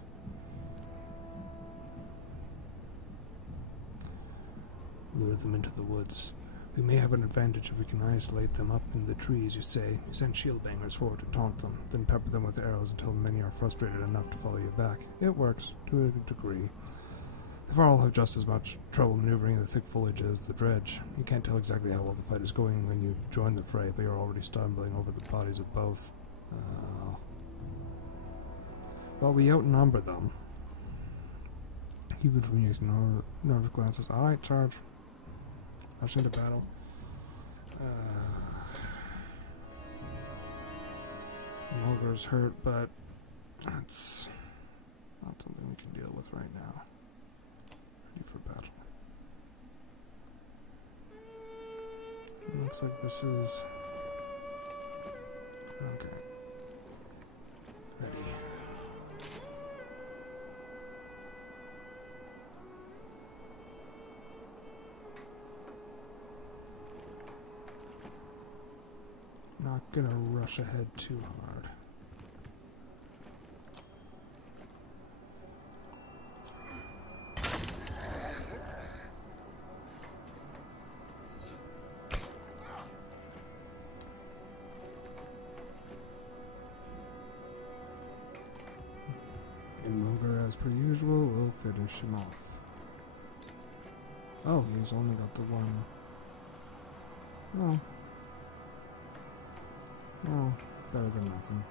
Lure them into the woods. We may have an advantage if we can isolate them up in the trees, you say. You send shield bangers forward to taunt them, then pepper them with arrows until many are frustrated enough to follow you back. It works, to a degree. The Varl have just as much trouble maneuvering the thick foliage as the dredge. You can't tell exactly how well the fight is going when you join the fray, but you're already stumbling over the bodies of both. Well, we outnumber them. Even from using nervous glances. Alright, charge. Rush into battle. Mulger's hurt, but that's not something we can deal with right now. Ready for battle. It looks like this is... Okay. Ready. Not gonna rush ahead too hard. And Mulger, as per usual, will finish him off. Oh, he's only got the one. No. No, better than nothing.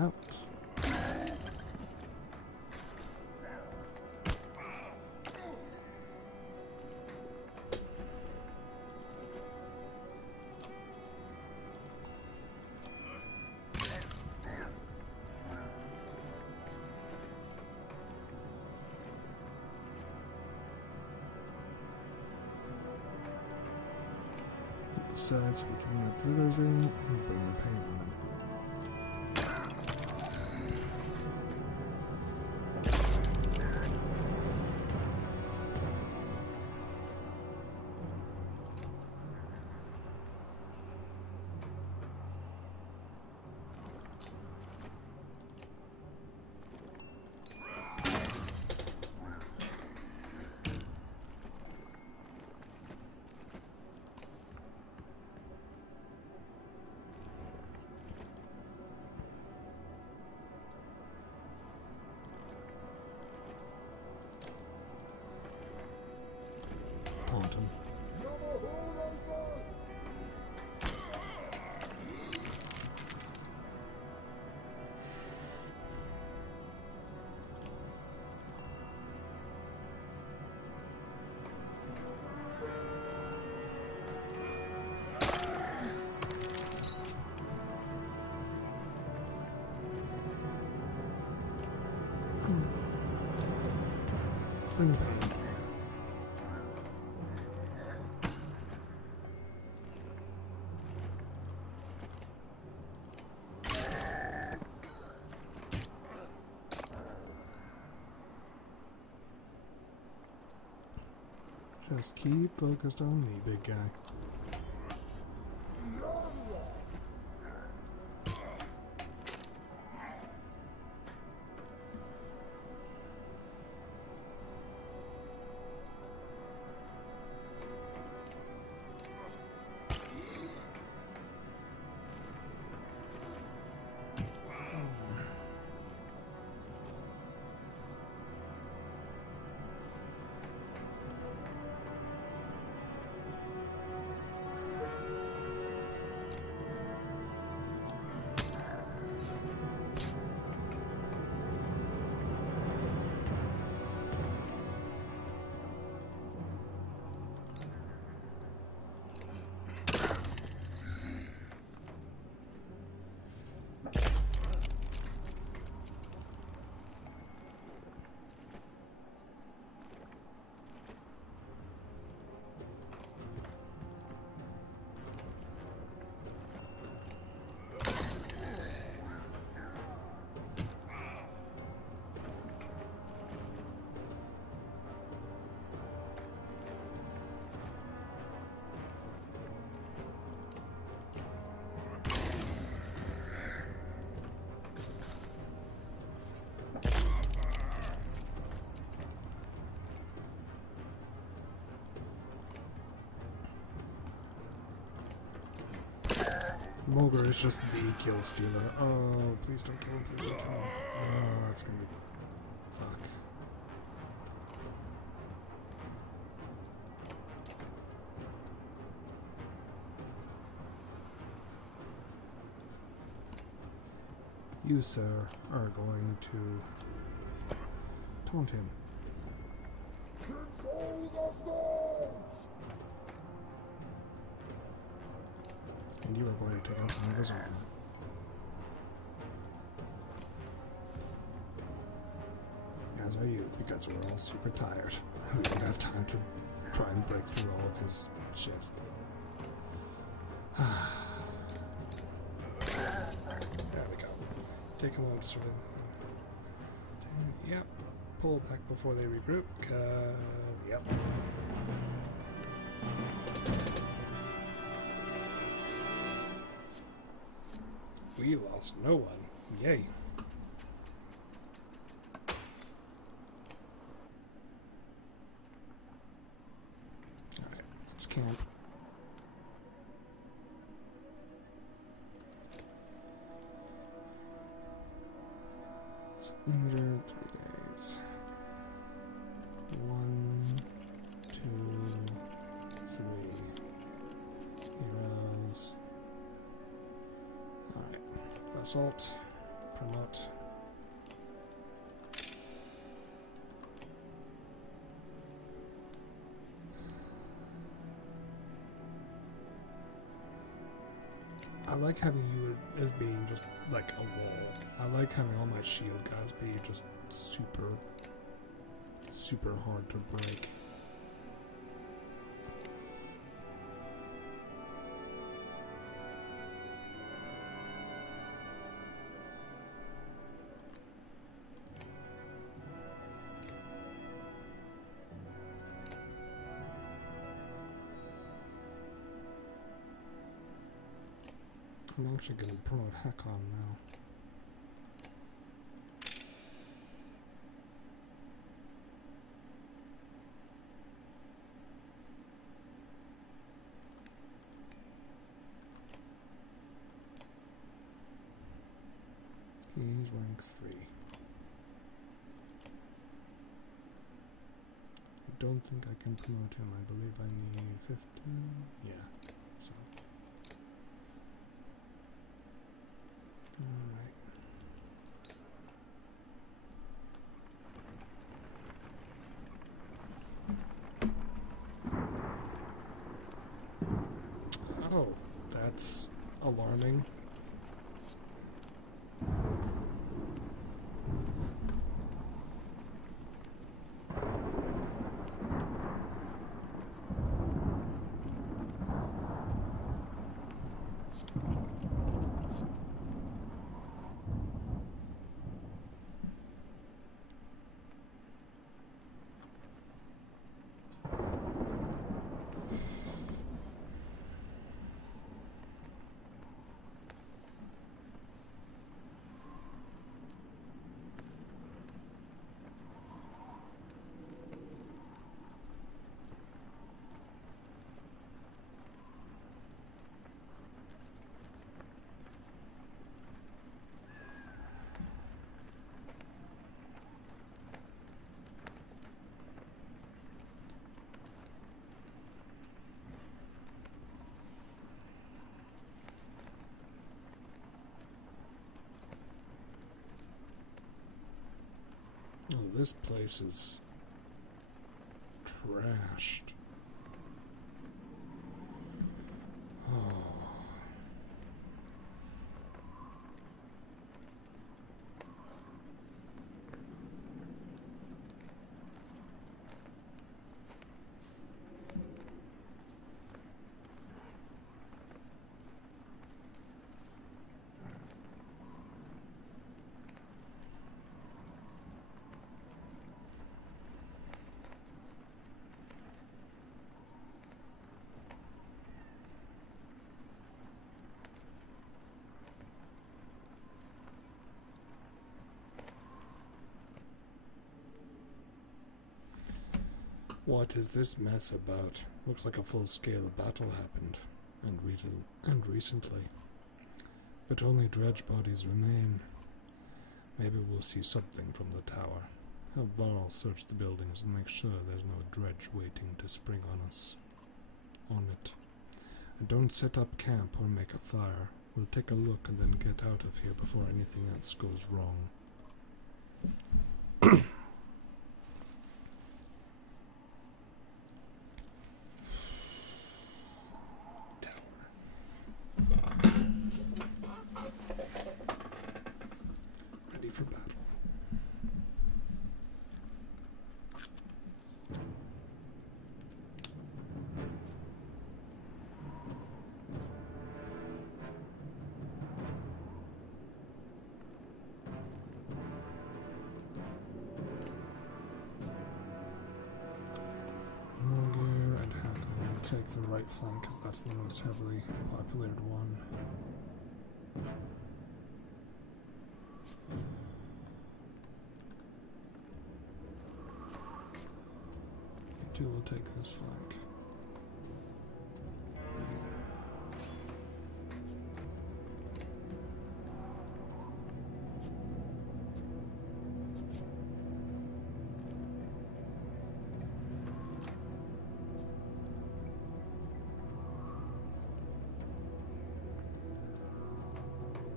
Out. Besides, we can let the others in and burn the paint on them. Taunton. Bring the pain. Just keep focused on me, big guy. Mulder is just the kill stealer. Oh, please don't kill him, please don't kill him. Oh, that's gonna be... Fuck. You, sir, are going to taunt him. And you are going to take out one of his arm. As are you, because we're all super tired. We don't have time to try and break through all of his shit. There we go. Take a moment to sort of... Yep. Pull it back before they regroup. Yep. We lost no one. Yay. Alright, let's camp. Injured 3 days. 1, 2, 3 heroes. Alright. Assault. Promote. I like having you as being just like a wall. I like having all my shield guys be just super hard to break. I'm actually going to promote Hakon now. He's rank 3. I don't think I can promote him. I believe I need 15. Yeah, so. Alright. Oh, that's alarming. Oh, this place is trashed. Oh. What is this mess about? Looks like a full-scale battle happened, and recently. But only dredge bodies remain. Maybe we'll see something from the tower. Have Varl search the buildings and make sure there's no dredge waiting to spring on us. On it. And don't set up camp or make a fire. We'll take a look and then get out of here before anything else goes wrong. Ready for battle. Take the right flank because that's the most heavily populated one. You two will take this flank.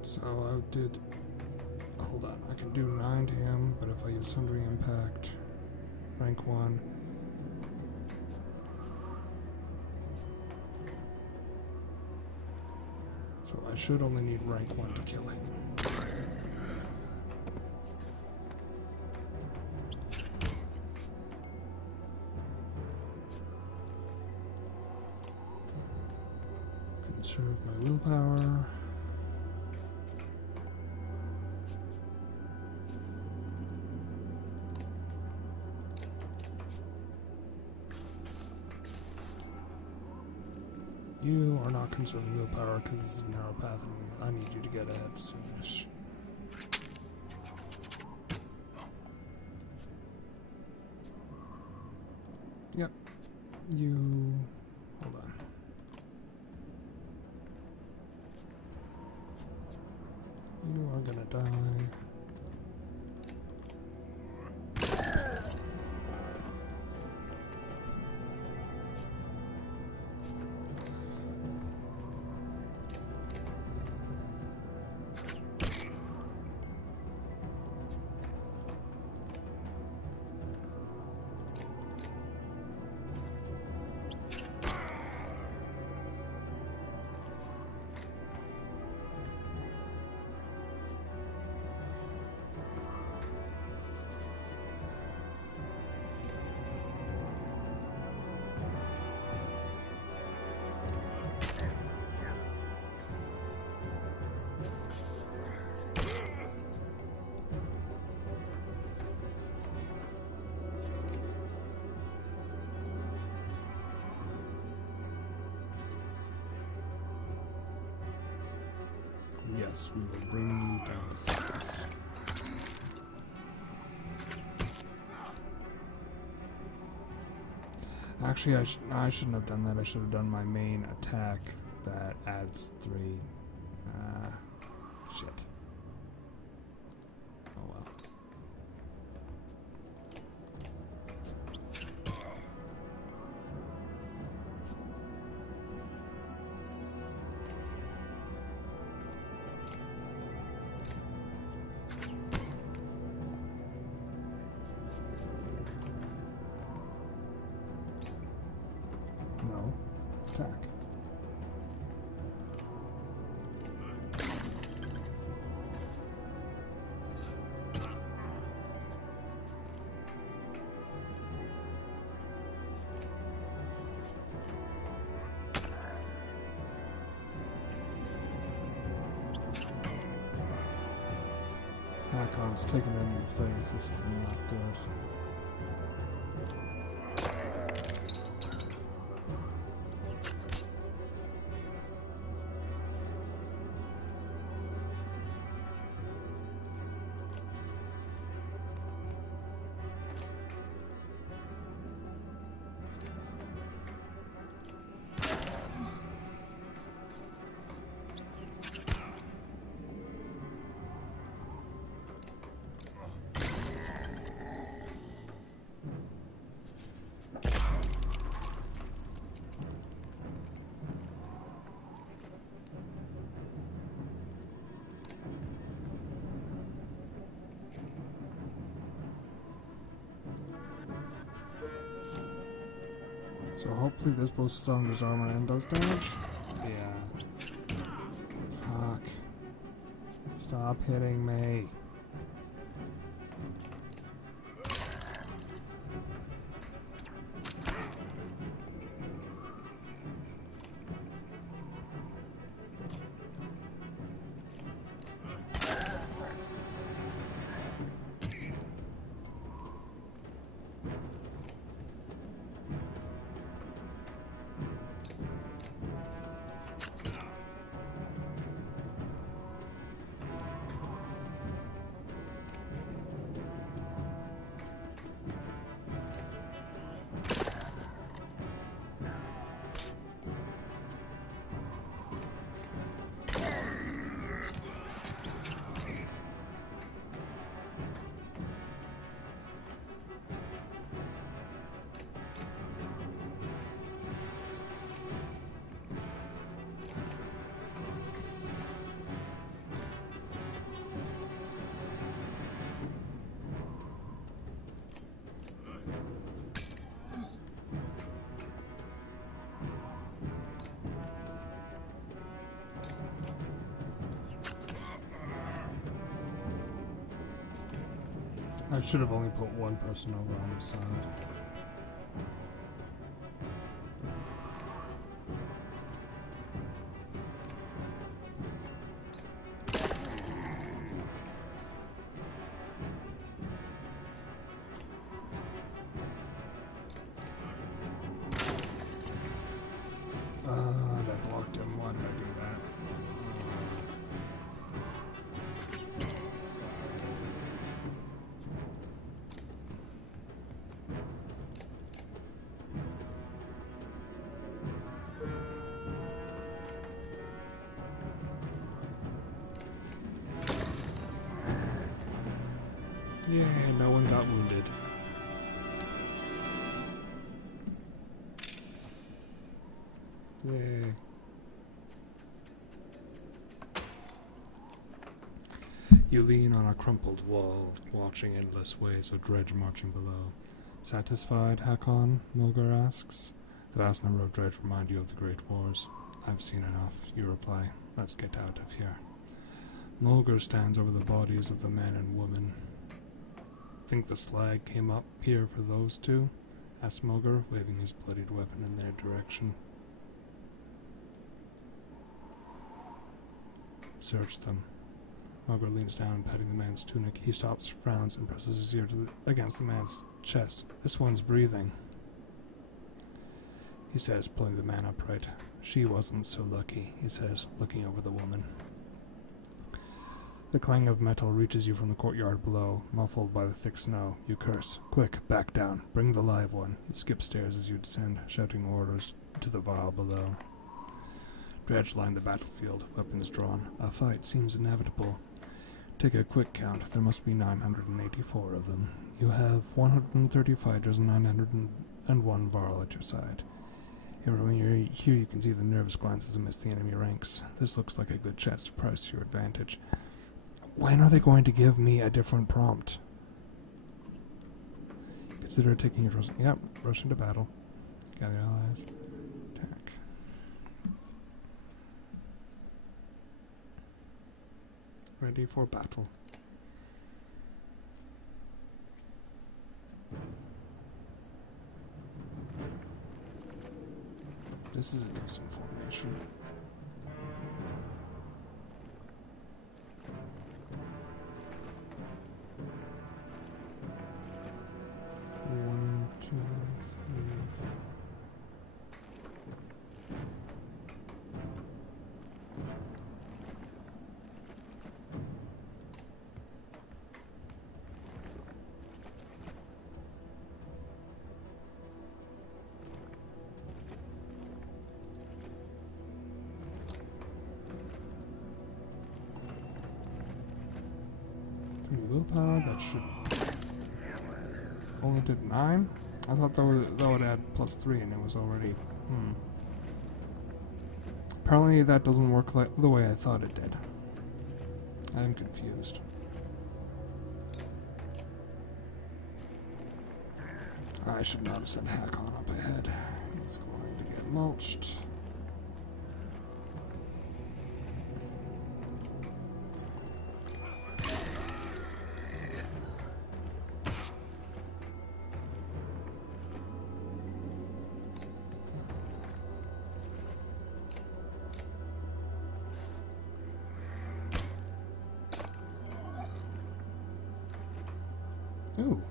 So I did, hold on, I can do 9 to him, but if I use Sundry Impact, rank 1. So I should only need rank 1 to kill him. Conserve my willpower. You are not conserving willpower because this is a narrow path and I need you to get ahead soonish. Yep. You... hold on. You are gonna die. Yes, we will bring you down to 6. Actually, I shouldn't have done that. I should have done my main attack that adds 3. Shit. Oh well. No. Attack. Hakon's taking it in the face. This is not good. So hopefully this boosts strong his armor and does damage. Yeah. Fuck. Stop hitting me. I should have only put one person over on the side. That blocked him. Why did I do that? Yay, no one got wounded. Yay. You lean on a crumpled wall, watching endless waves of dredge marching below. Satisfied, Hakon? Mulgar asks. The vast number of dredge remind you of the Great Wars. I've seen enough, you reply. Let's get out of here. Mulgar stands over the bodies of the men and women. Think the slag came up here for those two? Asked Mulgar, waving his bloodied weapon in their direction. Search them. Mulgar leans down, patting the man's tunic. He stops, frowns, and presses his ear against the man's chest. This one's breathing, he says, pulling the man upright. She wasn't so lucky, he says, looking over the woman. The clang of metal reaches you from the courtyard below, muffled by the thick snow. You curse. Quick, back down. Bring the live one. You skip stairs as you descend, shouting orders to the vial below. Dredge line the battlefield, weapons drawn. A fight seems inevitable. Take a quick count. There must be 984 of them. You have 130 fighters and 901 Varl at your side. Here you can see the nervous glances amidst the enemy ranks. This looks like a good chance to press your advantage. When are they going to give me a different prompt? Consider taking your trust. Yep, rush into battle. Gather allies. Attack. Ready for battle. This is a decent formation. Willpower, that should only did 9? I thought that would add +3 and it was already Apparently that doesn't work like the way I thought it did. I'm confused. I should not have sent Hakon up ahead. He's get mulched. Ooh.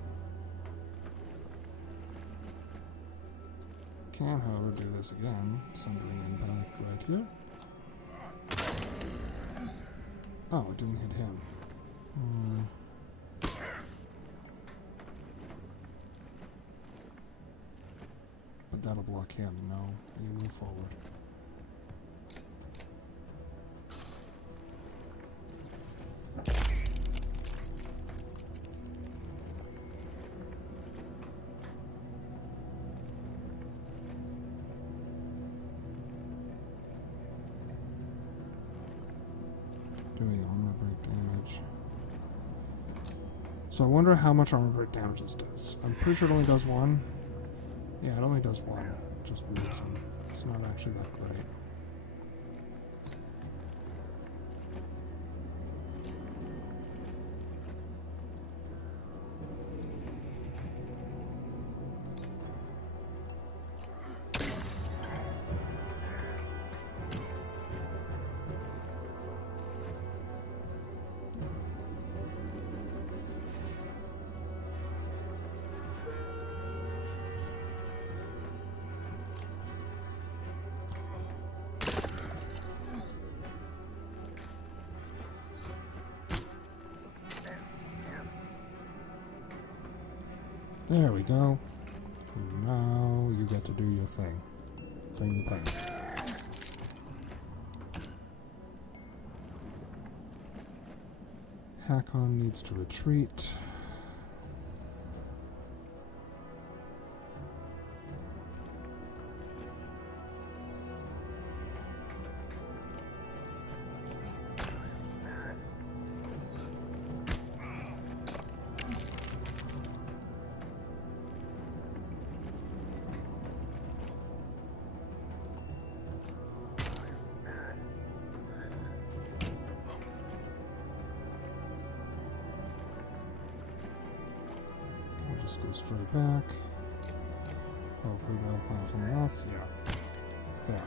Can, however, do this again. Sundering impact right here. Oh, it didn't hit him. But that'll block him. No, you move forward. Doing armor break damage. So I wonder how much armor break damage this does. I'm pretty sure it only does one. Yeah, it only does one. Just moves him. It's not actually that great. There we go. And now you get to do your thing. Bring the punch. Hakon needs to retreat. Just go straight back. Hopefully they'll find someone else. Yeah. There.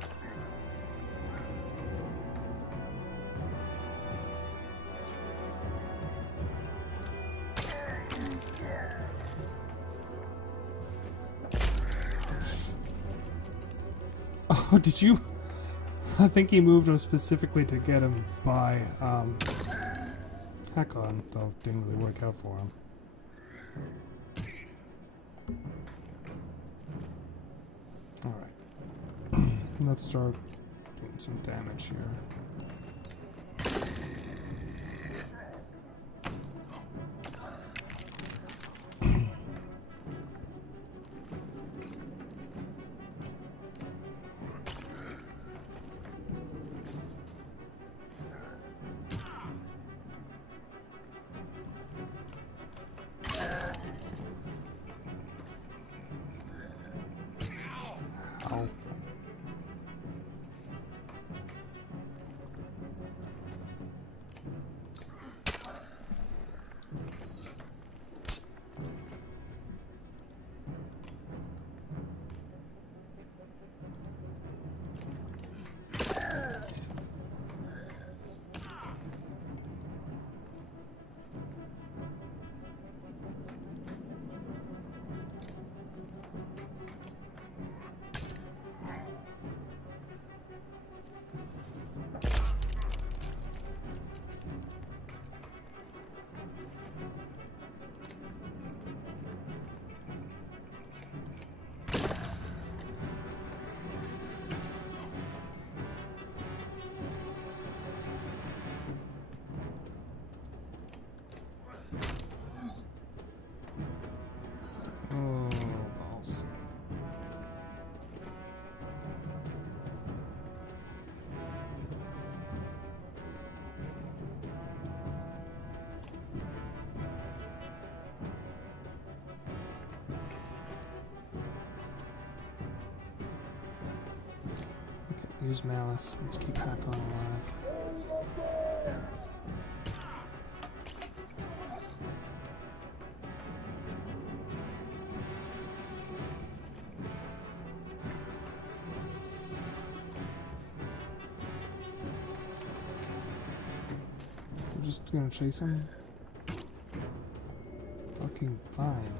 Oh, did you? I think he moved him specifically to get him by Hakon, so it didn't really work out for him. Alright. Let's start doing some damage here. use Malice. Let's keep Hakon alive. We're just gonna chase him? Fucking fine.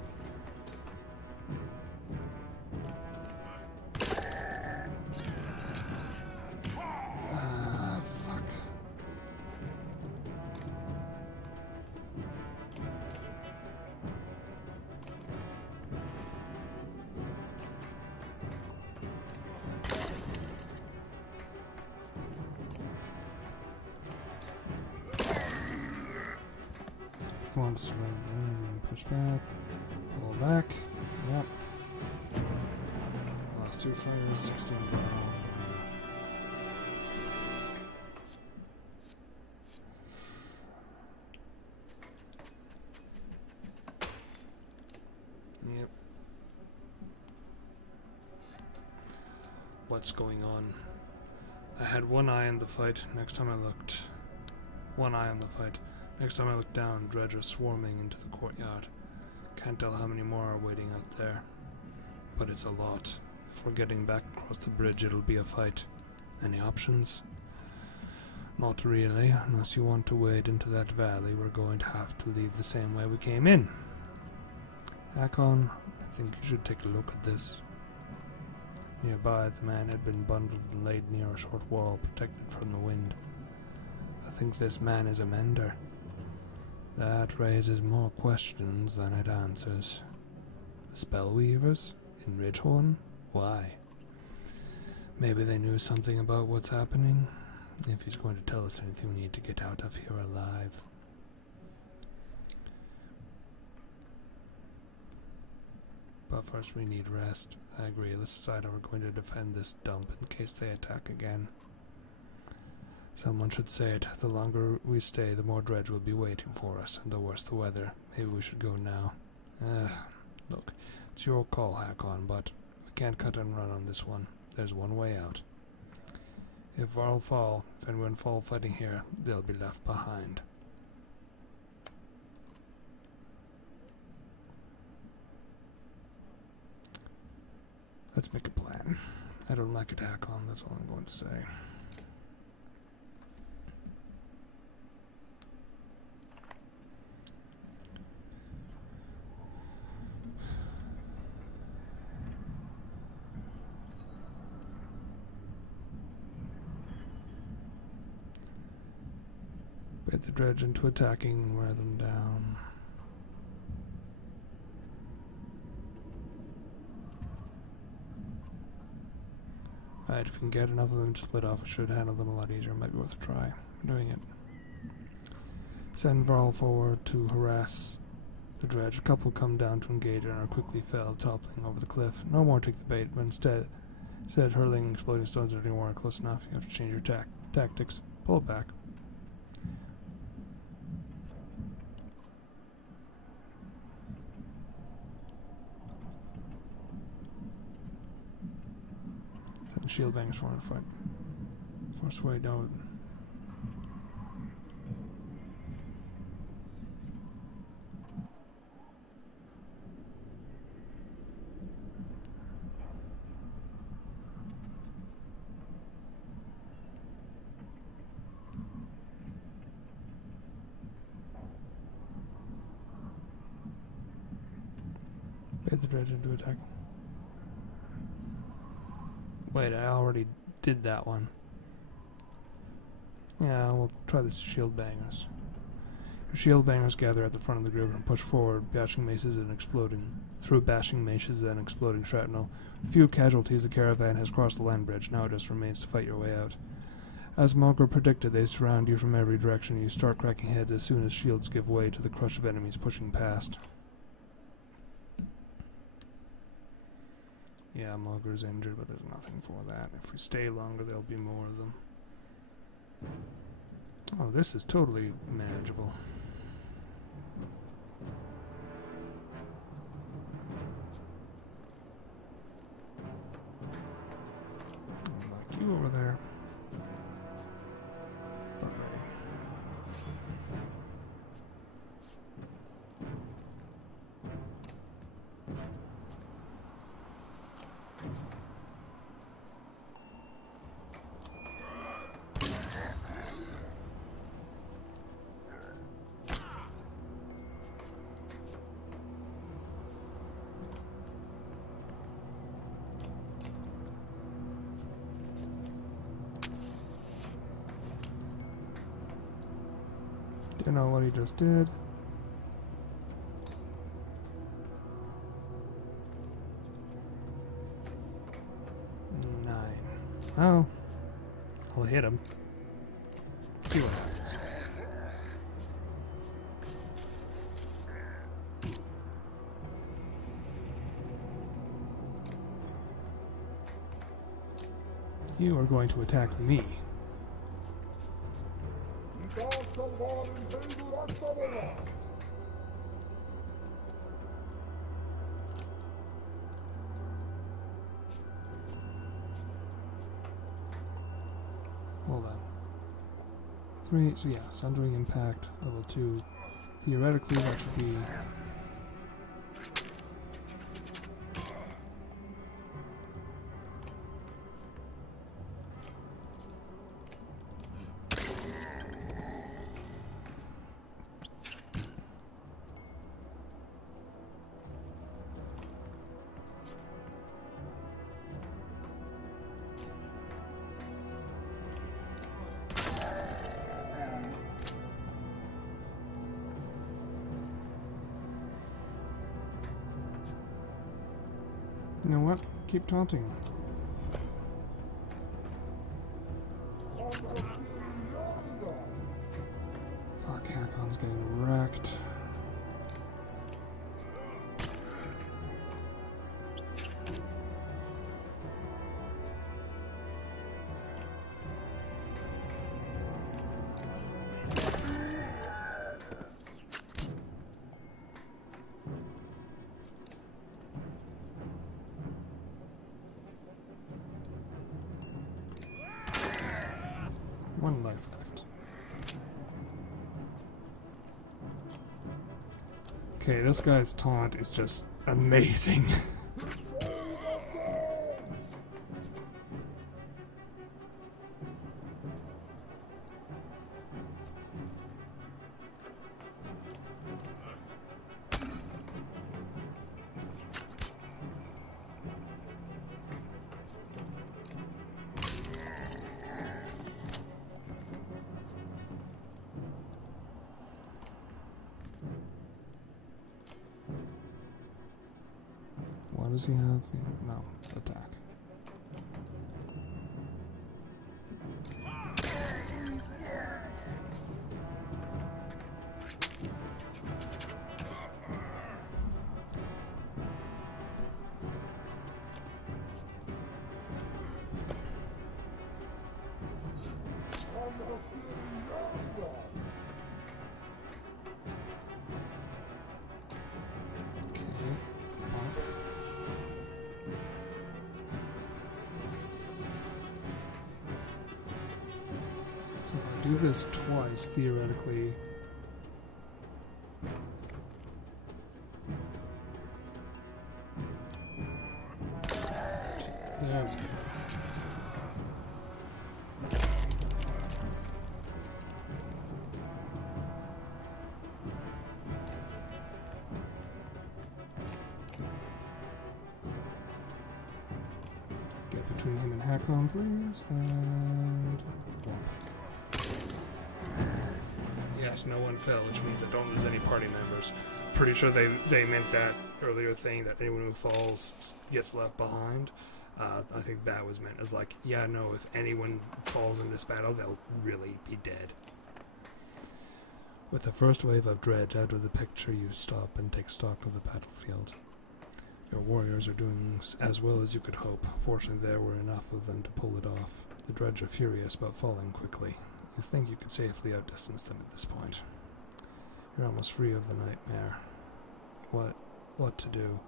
Fuck. Come on, surrender. Push back. Pull back. Yep. Lost 2 fighters, 16 down. Yep. What's going on? I had one eye on the fight. Next time I looked, one eye on the fight. Next time I looked down, dredgers swarming into the courtyard. Can't tell how many more are waiting out there. But it's a lot. If we're getting back across the bridge, it'll be a fight. Any options? Not really. Unless you want to wade into that valley, we're going to have to leave the same way we came in. Hakon, I think you should take a look at this. Nearby, the man had been bundled and laid near a short wall, protected from the wind. I think this man is a mender. That raises more questions than it answers. The Spellweavers? In Ridgehorn? Why? Maybe they knew something about what's happening. If he's going to tell us anything, we need to get out of here alive. But first we need rest. I agree, let's decide how we're going to defend this dump in case they attack again. Someone should say it. The longer we stay, the more dredge will be waiting for us, and the worse the weather. Maybe we should go now. Look, it's your call, Hakon, but we can't cut and run on this one. There's one way out. If Varl fall, if anyone fall fighting here, they'll be left behind. Let's make a plan. I don't like it, Hakon, that's all I'm going to say. Bait the dredge into attacking and wear them down. Alright, if we can get enough of them to split off, it should handle them a lot easier. It might be worth a try. I'm doing it. Send Varl forward to harass the dredge. A couple come down to engage and are quickly felled, toppling over the cliff. No more take the bait, but instead hurling exploding stones at anyone close enough. You have to change your tactics. Pull it back. Shield bangers want to fight. Force way down. Bait the dredge into attack. Wait, I already did that one. Yeah, we'll try this shield bangers. Your shield bangers gather at the front of the group and push forward, bashing maces and exploding shrapnel. With few casualties, the caravan has crossed the land bridge. Now it just remains to fight your way out. As Mulgrew predicted, they surround you from every direction. You start cracking heads as soon as shields give way to the crush of enemies pushing past. Yeah, Mulgrew's injured, but there's nothing for that. If we stay longer, there'll be more of them. Oh, this is totally manageable. Like you. you over there? Okay. You know what he just did? 9. Oh. I'll hit him. See what happens. You are going to attack me. Hold on. 3, so yeah, Sundering Impact, level 2. Theoretically, that should be... You know what? Keep taunting. Fuck, Hakon's getting wrecked. One life left. Okay, this guy's taunt is just amazing. What does he have? No, attack. Do this twice, theoretically. Yeah. Get between him and Hakon, please, and... Yes, no one fell, which means I don't lose any party members. Pretty sure they meant that earlier thing that anyone who falls gets left behind. I think that was meant as like, yeah, no, if anyone falls in this battle, they'll really be dead. With the first wave of dredge out of the picture, you stop and take stock of the battlefield. Your warriors are doing as well as you could hope. Fortunately, there were enough of them to pull it off. The dredge are furious about falling quickly. You think you could safely outdistance them at this point. You're almost free of the nightmare. What to do?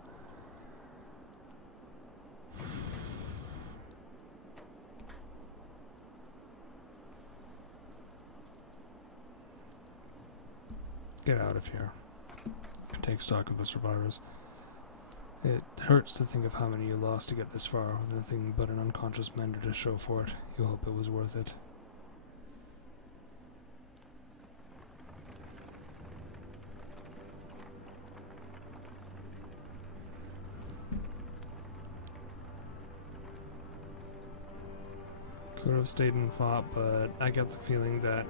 get out of here. Take stock of the survivors. It hurts to think of how many you lost to get this far, with nothing but an unconscious mender to show for it. You hope it was worth it. Could have stayed and fought, but I get the feeling that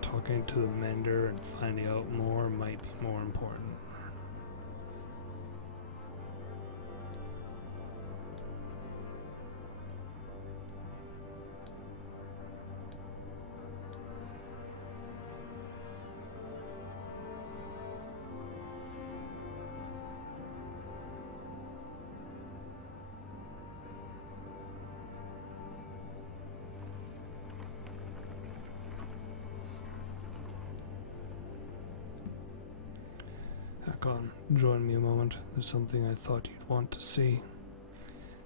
talking to the mender and finding out more might be more important. Hakon, join me a moment. There's something I thought you'd want to see.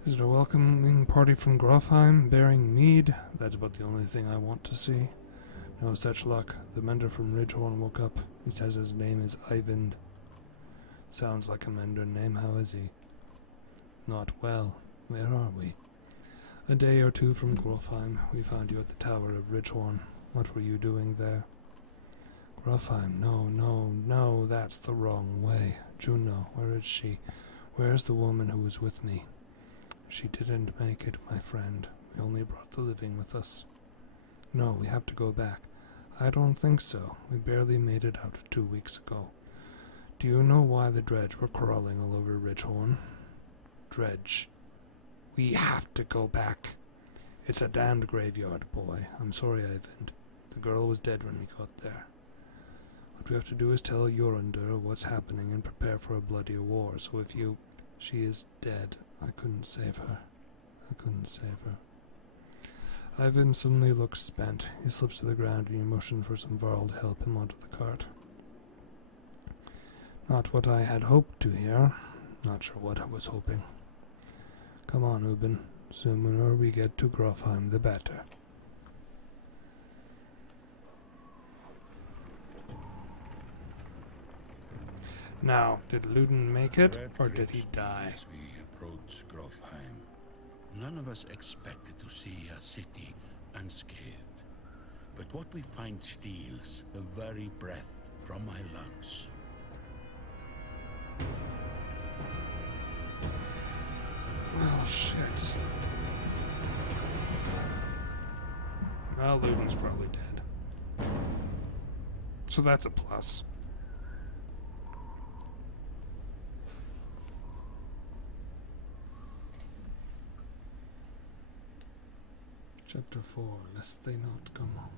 Is it a welcoming party from Grofheim bearing mead? That's about the only thing I want to see. No such luck. The mender from Ridgehorn woke up. He says his name is Eyvind. Sounds like a mender name. How is he? Not well. Where are we? A day or two from Grofheim. We found you at the tower of Ridgehorn. What were you doing there? Grofheim, no, that's the wrong way. Juno, where is she? Where's the woman who was with me? She didn't make it, my friend. We only brought the living with us. No, we have to go back. I don't think so. We barely made it out 2 weeks ago. Do you know why the dredge were crawling all over Ridgehorn? Dredge. We have to go back. It's a damned graveyard, boy. I'm sorry, Eyvind. The girl was dead when we got there. What we have to do is tell Jorundur what's happening and prepare for a bloody war. So if you... She is dead. I couldn't save her. Eyvind suddenly looks spent. He slips to the ground and you motion for some Varl to help him onto the cart. Not what I had hoped to hear. Not sure what I was hoping. Come on, Ubin. Sooner we get to Grofheim, the better. Now, did Luden make it, or did he die? As we approach Grofheim, none of us expected to see a city unscathed. But what we find steals the very breath from my lungs. Oh, shit. Well, Luden's probably dead. So that's a plus. Chapter 4, Lest They Not Come Home.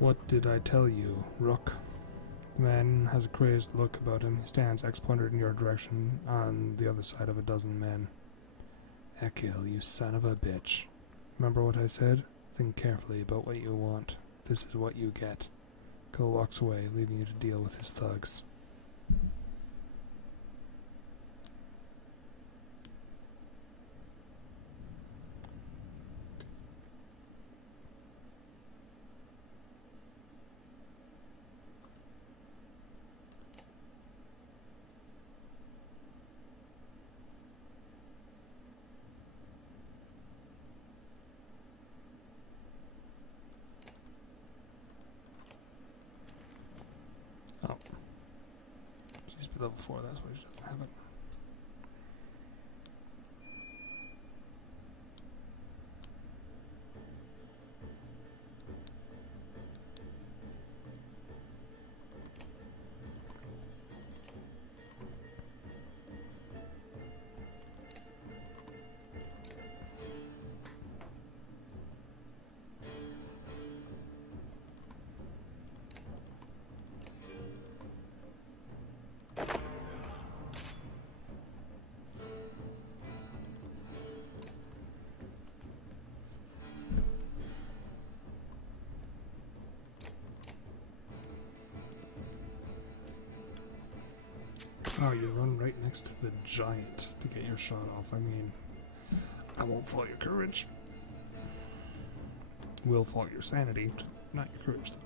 What did I tell you, Rook? The man has a crazed look about him. He stands X-pointed in your direction on the other side of a dozen men. Ekil, you son of a bitch. Remember what I said? Think carefully about what you want. This is what you get. Ekil walks away, leaving you to deal with his thugs. Oh. She's level 4, that's why she doesn't have it. Oh, you run right next to the giant to get your shot off. I mean, I won't fault your courage. Will fault your sanity, not your courage, though.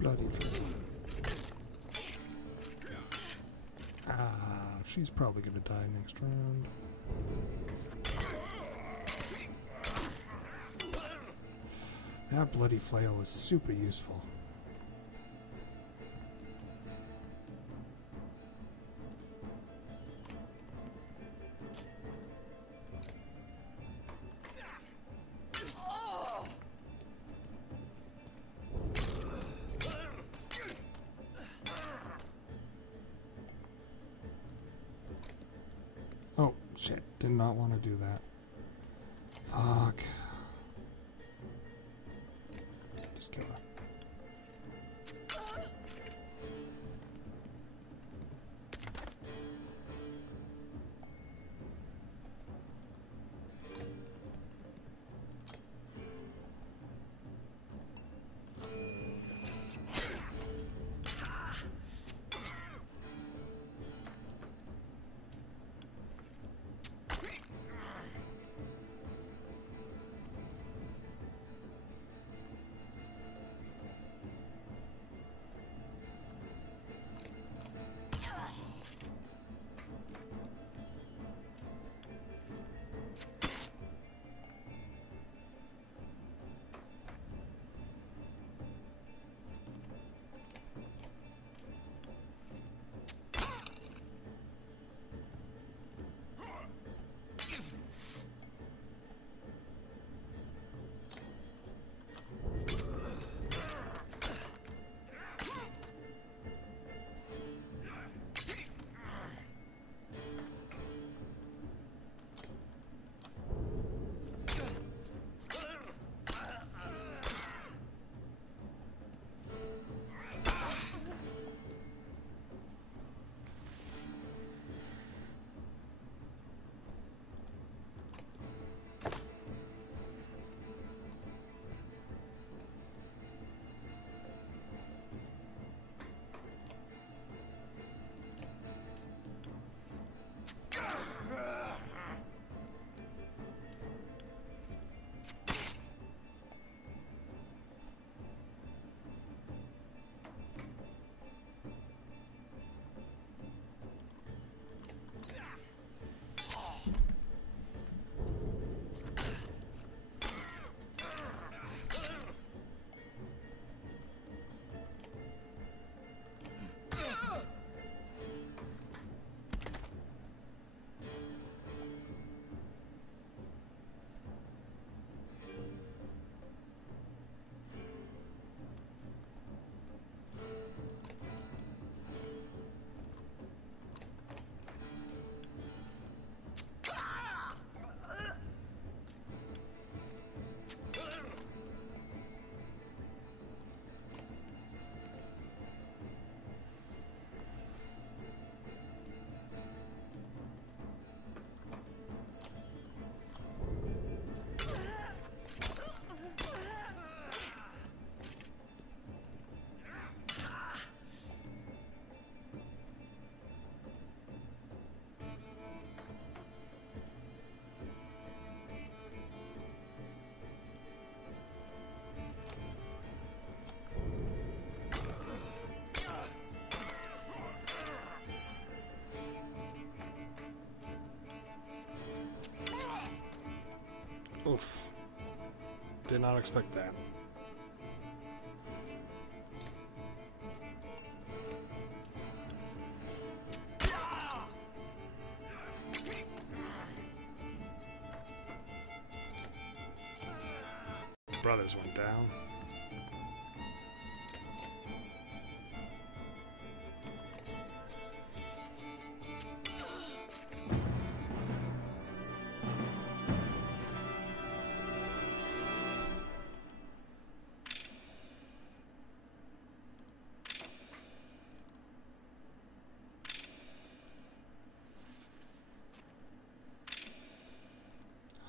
Bloody fool. Ah, she's probably gonna die next round. That bloody flail was super useful. Oh, shit. Did not want to do that. Fuck. Just kill her. Oof. Did not expect that. brothers went down.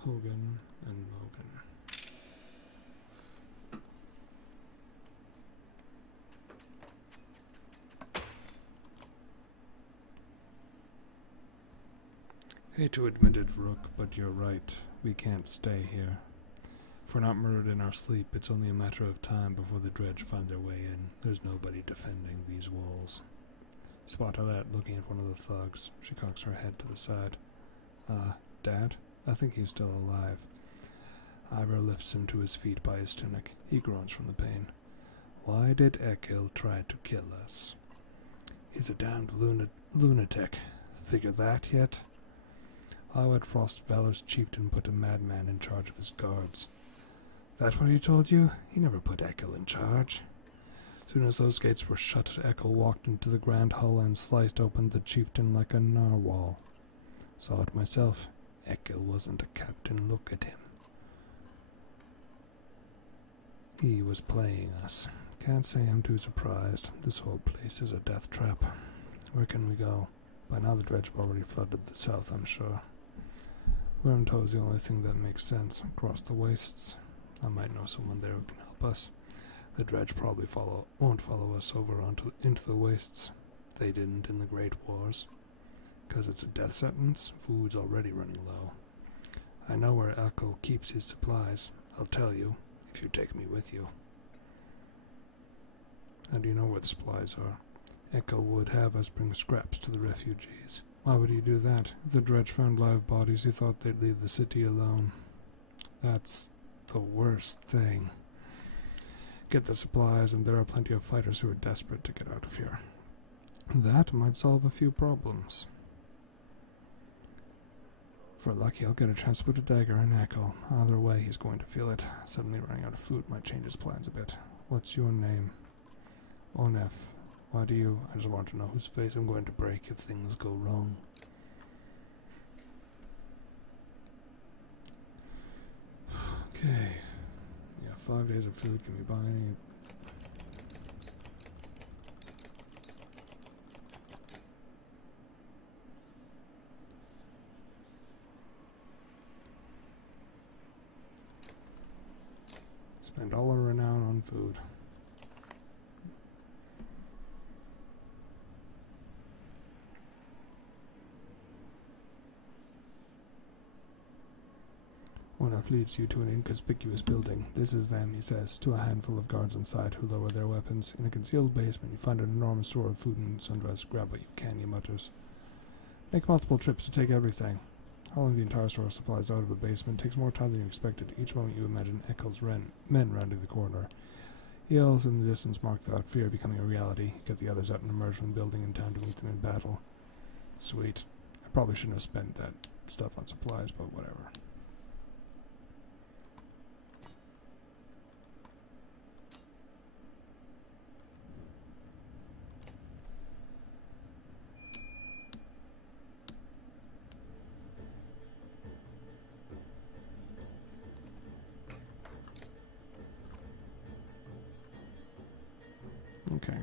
Hogan and Logan. Hate to admit it, Rook, but you're right. We can't stay here. If we're not murdered in our sleep, it's only a matter of time before the Dredge find their way in. There's nobody defending these walls. Spot Alette looking at one of the thugs. She cocks her head to the side. Dad? I think he's still alive. Ivor lifts him to his feet by his tunic. He groans from the pain. Why did Ekil try to kill us? He's a damned lunatic. Figure that yet? Why would Frost Valor's chieftain put a madman in charge of his guards? That what he told you? He never put Ekil in charge. Soon as those gates were shut, Ekil walked into the grand hall and sliced open the chieftain like a narwhal. Saw it myself. Ekil wasn't a captain, look at him. He was playing us. Can't say I'm too surprised. This whole place is a death trap. Where can we go? By now the Dredge have already flooded the south, I'm sure. Wormtoe is the only thing that makes sense. Across the wastes. I might know someone there who can help us. The Dredge probably won't follow us over into the wastes. They didn't in the Great Wars. 'Cause it's a death sentence, food's already running low. I know where Ekil keeps his supplies. I'll tell you, if you take me with you. How do you know where the supplies are? Ekil would have us bring scraps to the refugees. Why would he do that? If the Dredge found live bodies, he thought they'd leave the city alone. That's the worst thing. Get the supplies, and there are plenty of fighters who are desperate to get out of here. That might solve a few problems. If we're lucky, I'll get a chance to put a dagger in Ekil. Either way, he's going to feel it. Suddenly running out of food might change his plans a bit. What's your name? Onef. Why do you? I just want to know whose face I'm going to break if things go wrong. Okay. Yeah, 5 days of food. Can we buy any? Spend all our renown on food. Onef leads you to an inconspicuous building. This is them, he says, to a handful of guards inside who lower their weapons. In a concealed basement, you find an enormous store of food and sundries. Grab what you can, he mutters. Make multiple trips to take everything. Hauling the entire store of supplies out of the basement takes more time than you expected. Each moment you imagine Ekil's men rounding the corner. Yells in the distance mark without fear becoming a reality. Get the others out and emerge from the building in time to meet them in battle. Sweet. I probably shouldn't have spent that stuff on supplies, but whatever. Okay.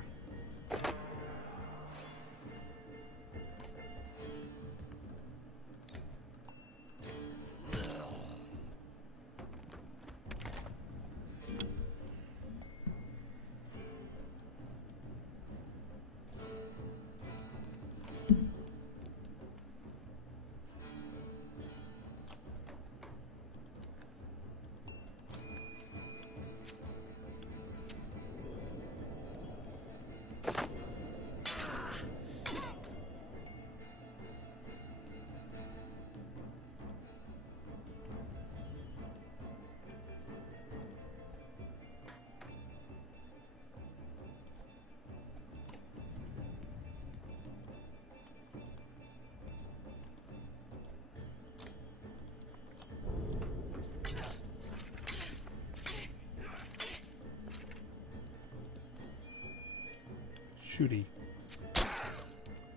Shooty.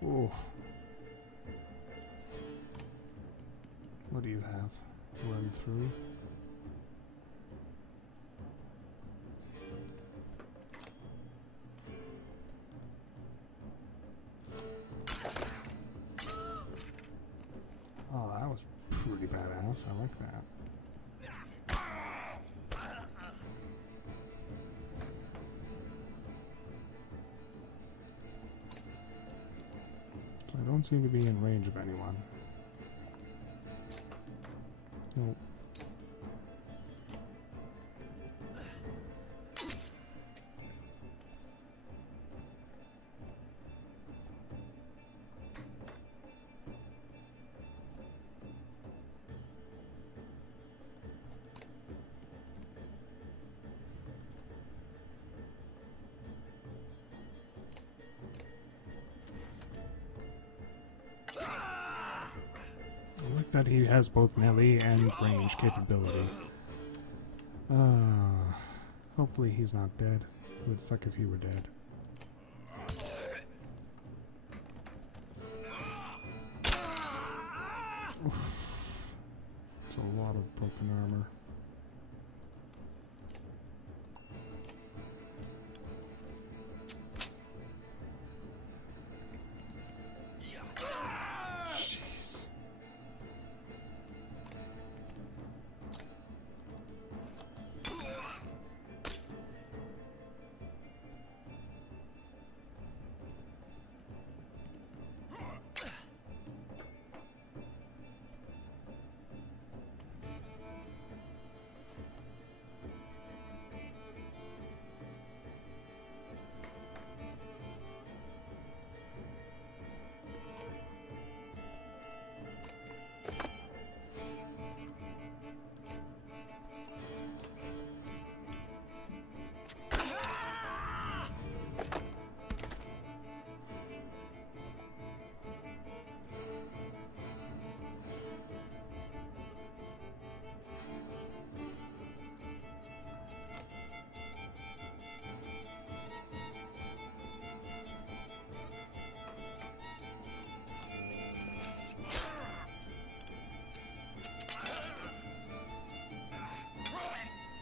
Oh. What do you have? Run through? Oh, that was pretty badass. I like that. I don't seem to be in range of anyone. Nope. That he has both melee and range capability. Hopefully he's not dead. It would suck if he were dead. Oof. It's a lot of broken armor.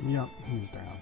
Yep, he's down.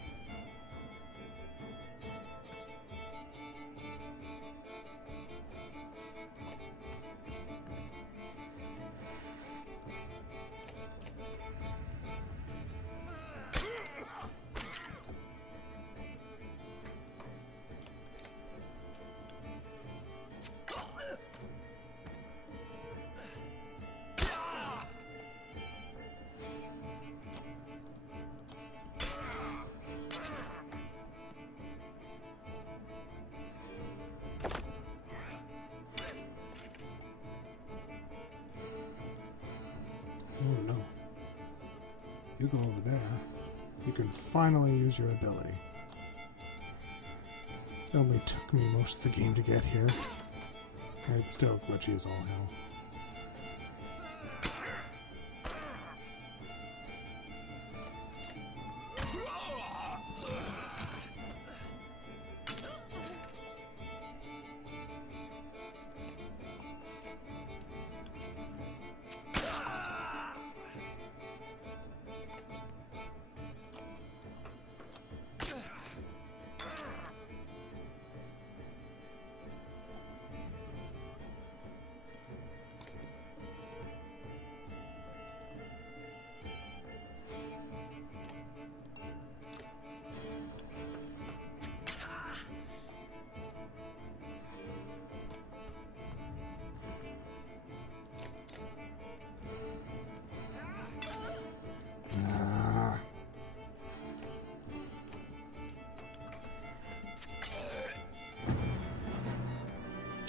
Oh no. You go over there. You can finally use your ability. It only took me most of the game to get here. And it's still glitchy as all hell.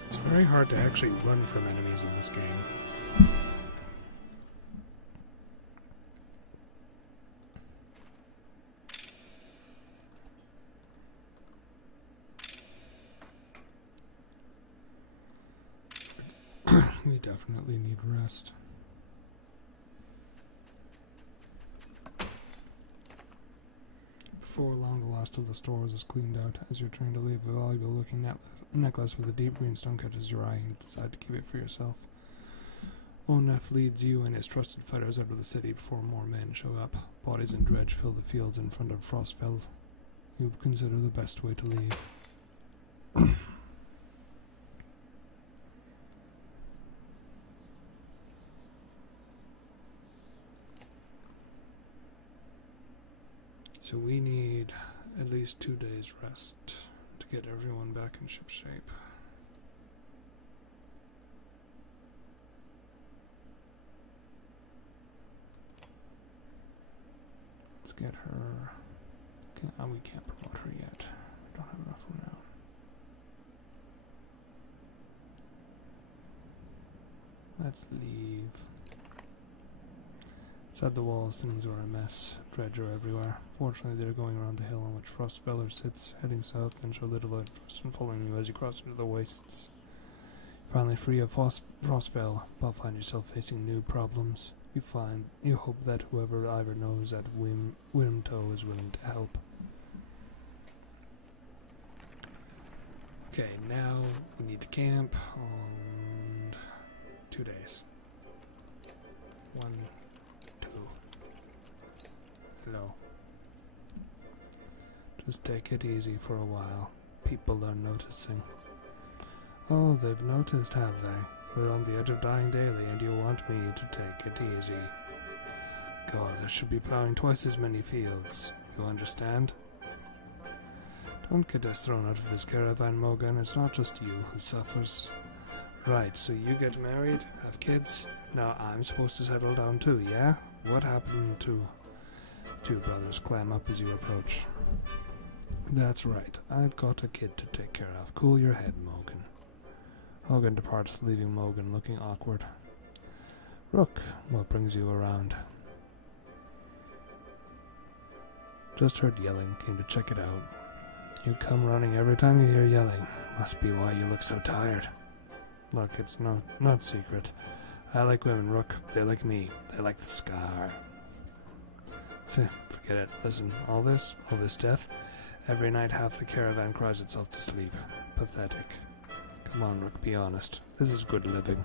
It's very hard to actually run from enemies in this game. We definitely need rest. Before long, the last of the stores is cleaned out. As you're trying to leave, a valuable-looking necklace with a deep green stone catches your eye, and you decide to keep it for yourself. Onef leads you and his trusted fighters out of the city before more men show up. Bodies and dredge fill the fields in front of Frostfell. You consider the best way to leave. So we need at least 2 days rest to get everyone back in ship shape. Let's get her. We can't promote her yet. We don't have enough room now. Let's leave. Inside the walls, things are a mess. Dredge are everywhere. Fortunately, they're going around the hill on which Frostfeller sits, heading south, and show little interest in following you as you cross into the wastes. Finally free of Frostfell, but find yourself facing new problems. You hope that whoever Ivor knows at Winmtoe is willing to help. Okay, now we need to camp on 2 days. 1, 2. Hello. Just take it easy for a while. People are noticing. Oh, they've noticed, have they? We're on the edge of dying daily, and you want me to take it easy. God, I should be plowing twice as many fields. You understand? Don't get us thrown out of this caravan, Mogan. It's not just you who suffers. Right, so you get married, have kids. Now I'm supposed to settle down too, yeah? What happened to... Two brothers climb up as you approach. That's right. I've got a kid to take care of. Cool your head, Mogan. Hogan departs, leaving Mogan looking awkward. Rook, what brings you around? Just heard yelling. Came to check it out. You come running every time you hear yelling. Must be why you look so tired. Look, it's not secret. I like women, Rook. They like me. They like the scar. Forget it. Listen, all this death, every night half the caravan cries itself to sleep. Pathetic. Come on, Rook, be honest. This is good living.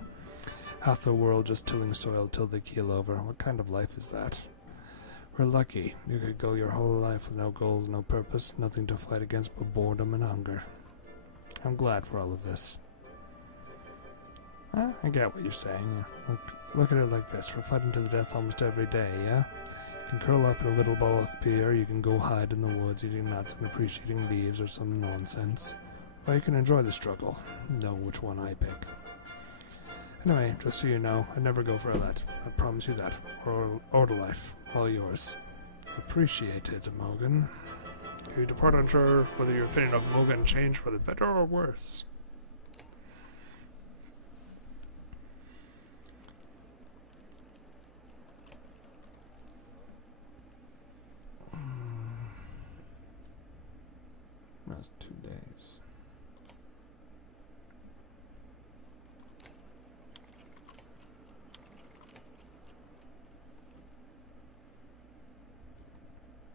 Half the world just tilling soil till they keel over. What kind of life is that? We're lucky. You could go your whole life with no goals, no purpose, nothing to fight against but boredom and hunger. I'm glad for all of this. I get what you're saying. Look at it like this. We're fighting to the death almost every day, yeah? You can curl up in a little bowl of beer, you can go hide in the woods eating nuts and appreciating leaves or some nonsense. Or you can enjoy the struggle. Know which one I pick. Anyway, just so you know, I never go for a let. I promise you that. Or the life. All yours. Appreciate it, Mogan. You depart unsure whether your opinion of Mogan changed for the better or worse. That's 2 days.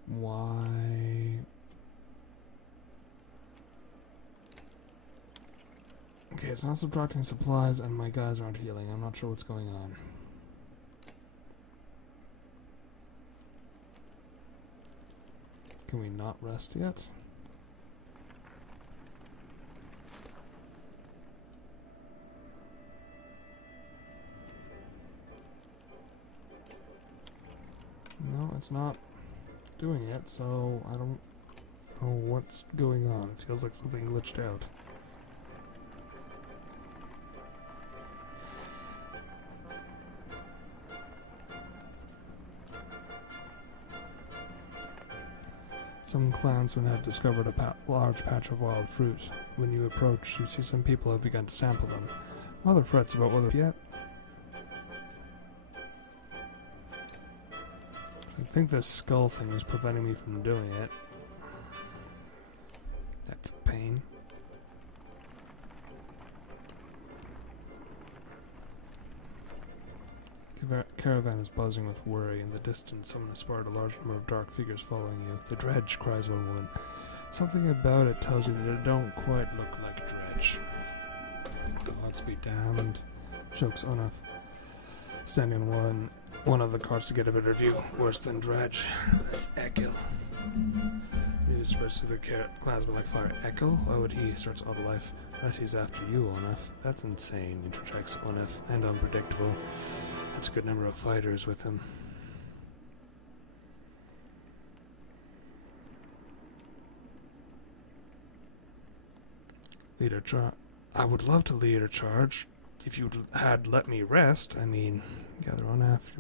Why? Okay, it's not subtracting supplies and my guys aren't healing. I'm not sure what's going on. Can we not rest yet? No, it's not doing it, so I don't know what's going on. It feels like something glitched out. Some clansmen have discovered a large patch of wild fruit. When you approach, you see some people have begun to sample them. Mother frets about whether yet. I think this skull thing is preventing me from doing it. That's a pain. The caravan is buzzing with worry. In the distance, someone has spotted a large number of dark figures following you. The dredge, cries one woman. Something about it tells you that it don't quite look like dredge. Gods be damned, chokes Onuf, standing on one of the carts to get a better view. Worse than dredge. That's Ekil. News spreads through the clansmen like fire. Ekil? Why would he? Starts all the life. Unless he's after you, Onuf. That's insane, interjects Onuf, and unpredictable. That's a good number of fighters with him. Lead a charge. I would love to lead a charge if you had let me rest. I mean, gather on after.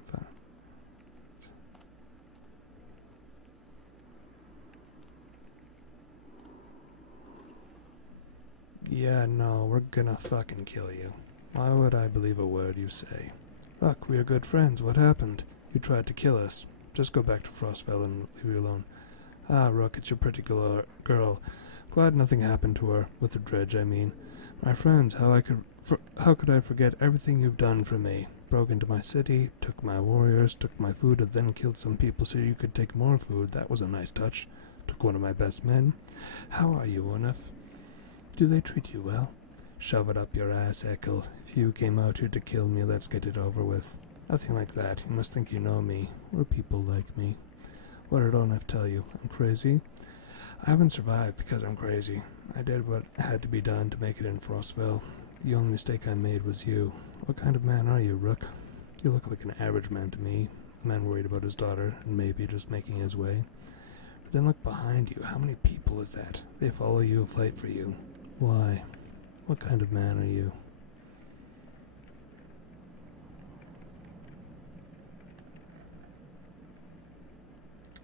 Yeah, no, we're gonna fucking kill you. Why would I believe a word you say? Look, we are good friends. What happened? You tried to kill us. Just go back to Frostville and leave you alone. Ah, Rook, it's your pretty girl. Glad nothing happened to her. With the dredge, I mean. My friends, how could I forget everything you've done for me? Broke into my city, took my warriors, took my food, and then killed some people so you could take more food. That was a nice touch. Took one of my best men. How are you, Onuf? Do they treat you well? Shove it up your ass, Ekil. If you came out here to kill me, let's get it over with. Nothing like that. You must think you know me. We're people like me. What did Onuf tell you? I'm crazy? I haven't survived because I'm crazy. I did what had to be done to make it in Frostville. The only mistake I made was you. What kind of man are you, Rook? You look like an average man to me. A man worried about his daughter, and maybe just making his way. But then look behind you. How many people is that? They follow you, fight for you. Why? What kind of man are you?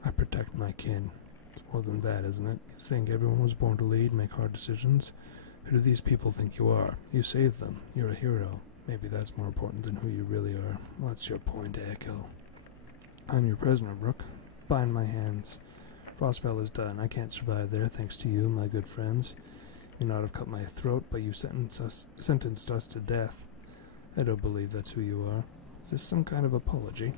I protect my kin. It's more than that, isn't it? You think everyone was born to lead, make hard decisions? Who do these people think you are? You saved them. You're a hero. Maybe that's more important than who you really are. What's your point, Ekil? I'm your prisoner, Rook. Bind my hands. Frostville is done. I can't survive there, thanks to you, my good friends. You not have cut my throat, but you sentenced us to death. I don't believe that's who you are. Is this some kind of apology?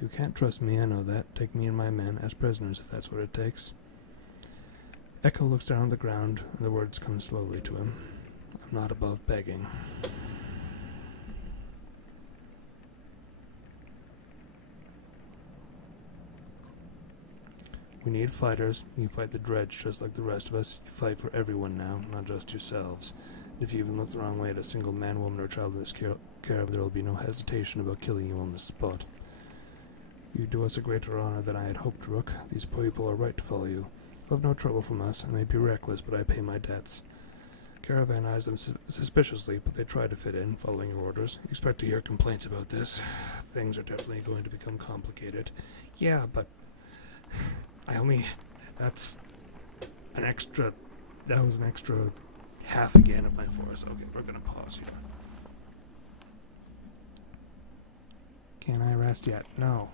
You can't trust me, I know that. Take me and my men as prisoners if that's what it takes. Ekil looks down on the ground, and the words come slowly to him. I'm not above begging. We need fighters. You fight the dredge just like the rest of us. You fight for everyone now, not just yourselves. If you even look the wrong way at a single man, woman, or child in this caravan, there will be no hesitation about killing you on the spot. You do us a greater honor than I had hoped, Rook. These people are right to follow you. You'll have no trouble from us. I may be reckless, but I pay my debts. Caravan eyes them suspiciously, but they try to fit in, following your orders. You expect to hear complaints about this. Things are definitely going to become complicated. Yeah, but that's an extra, that was an extra half again of my force. Okay, we're gonna pause here. Can I rest yet? No.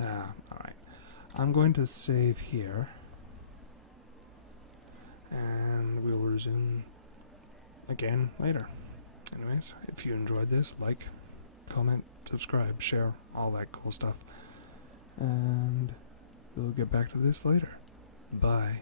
Alright. I'm going to save here. And we'll resume again later. Anyways, if you enjoyed this, like, comment, subscribe, share, all that cool stuff. And we'll get back to this later. Bye.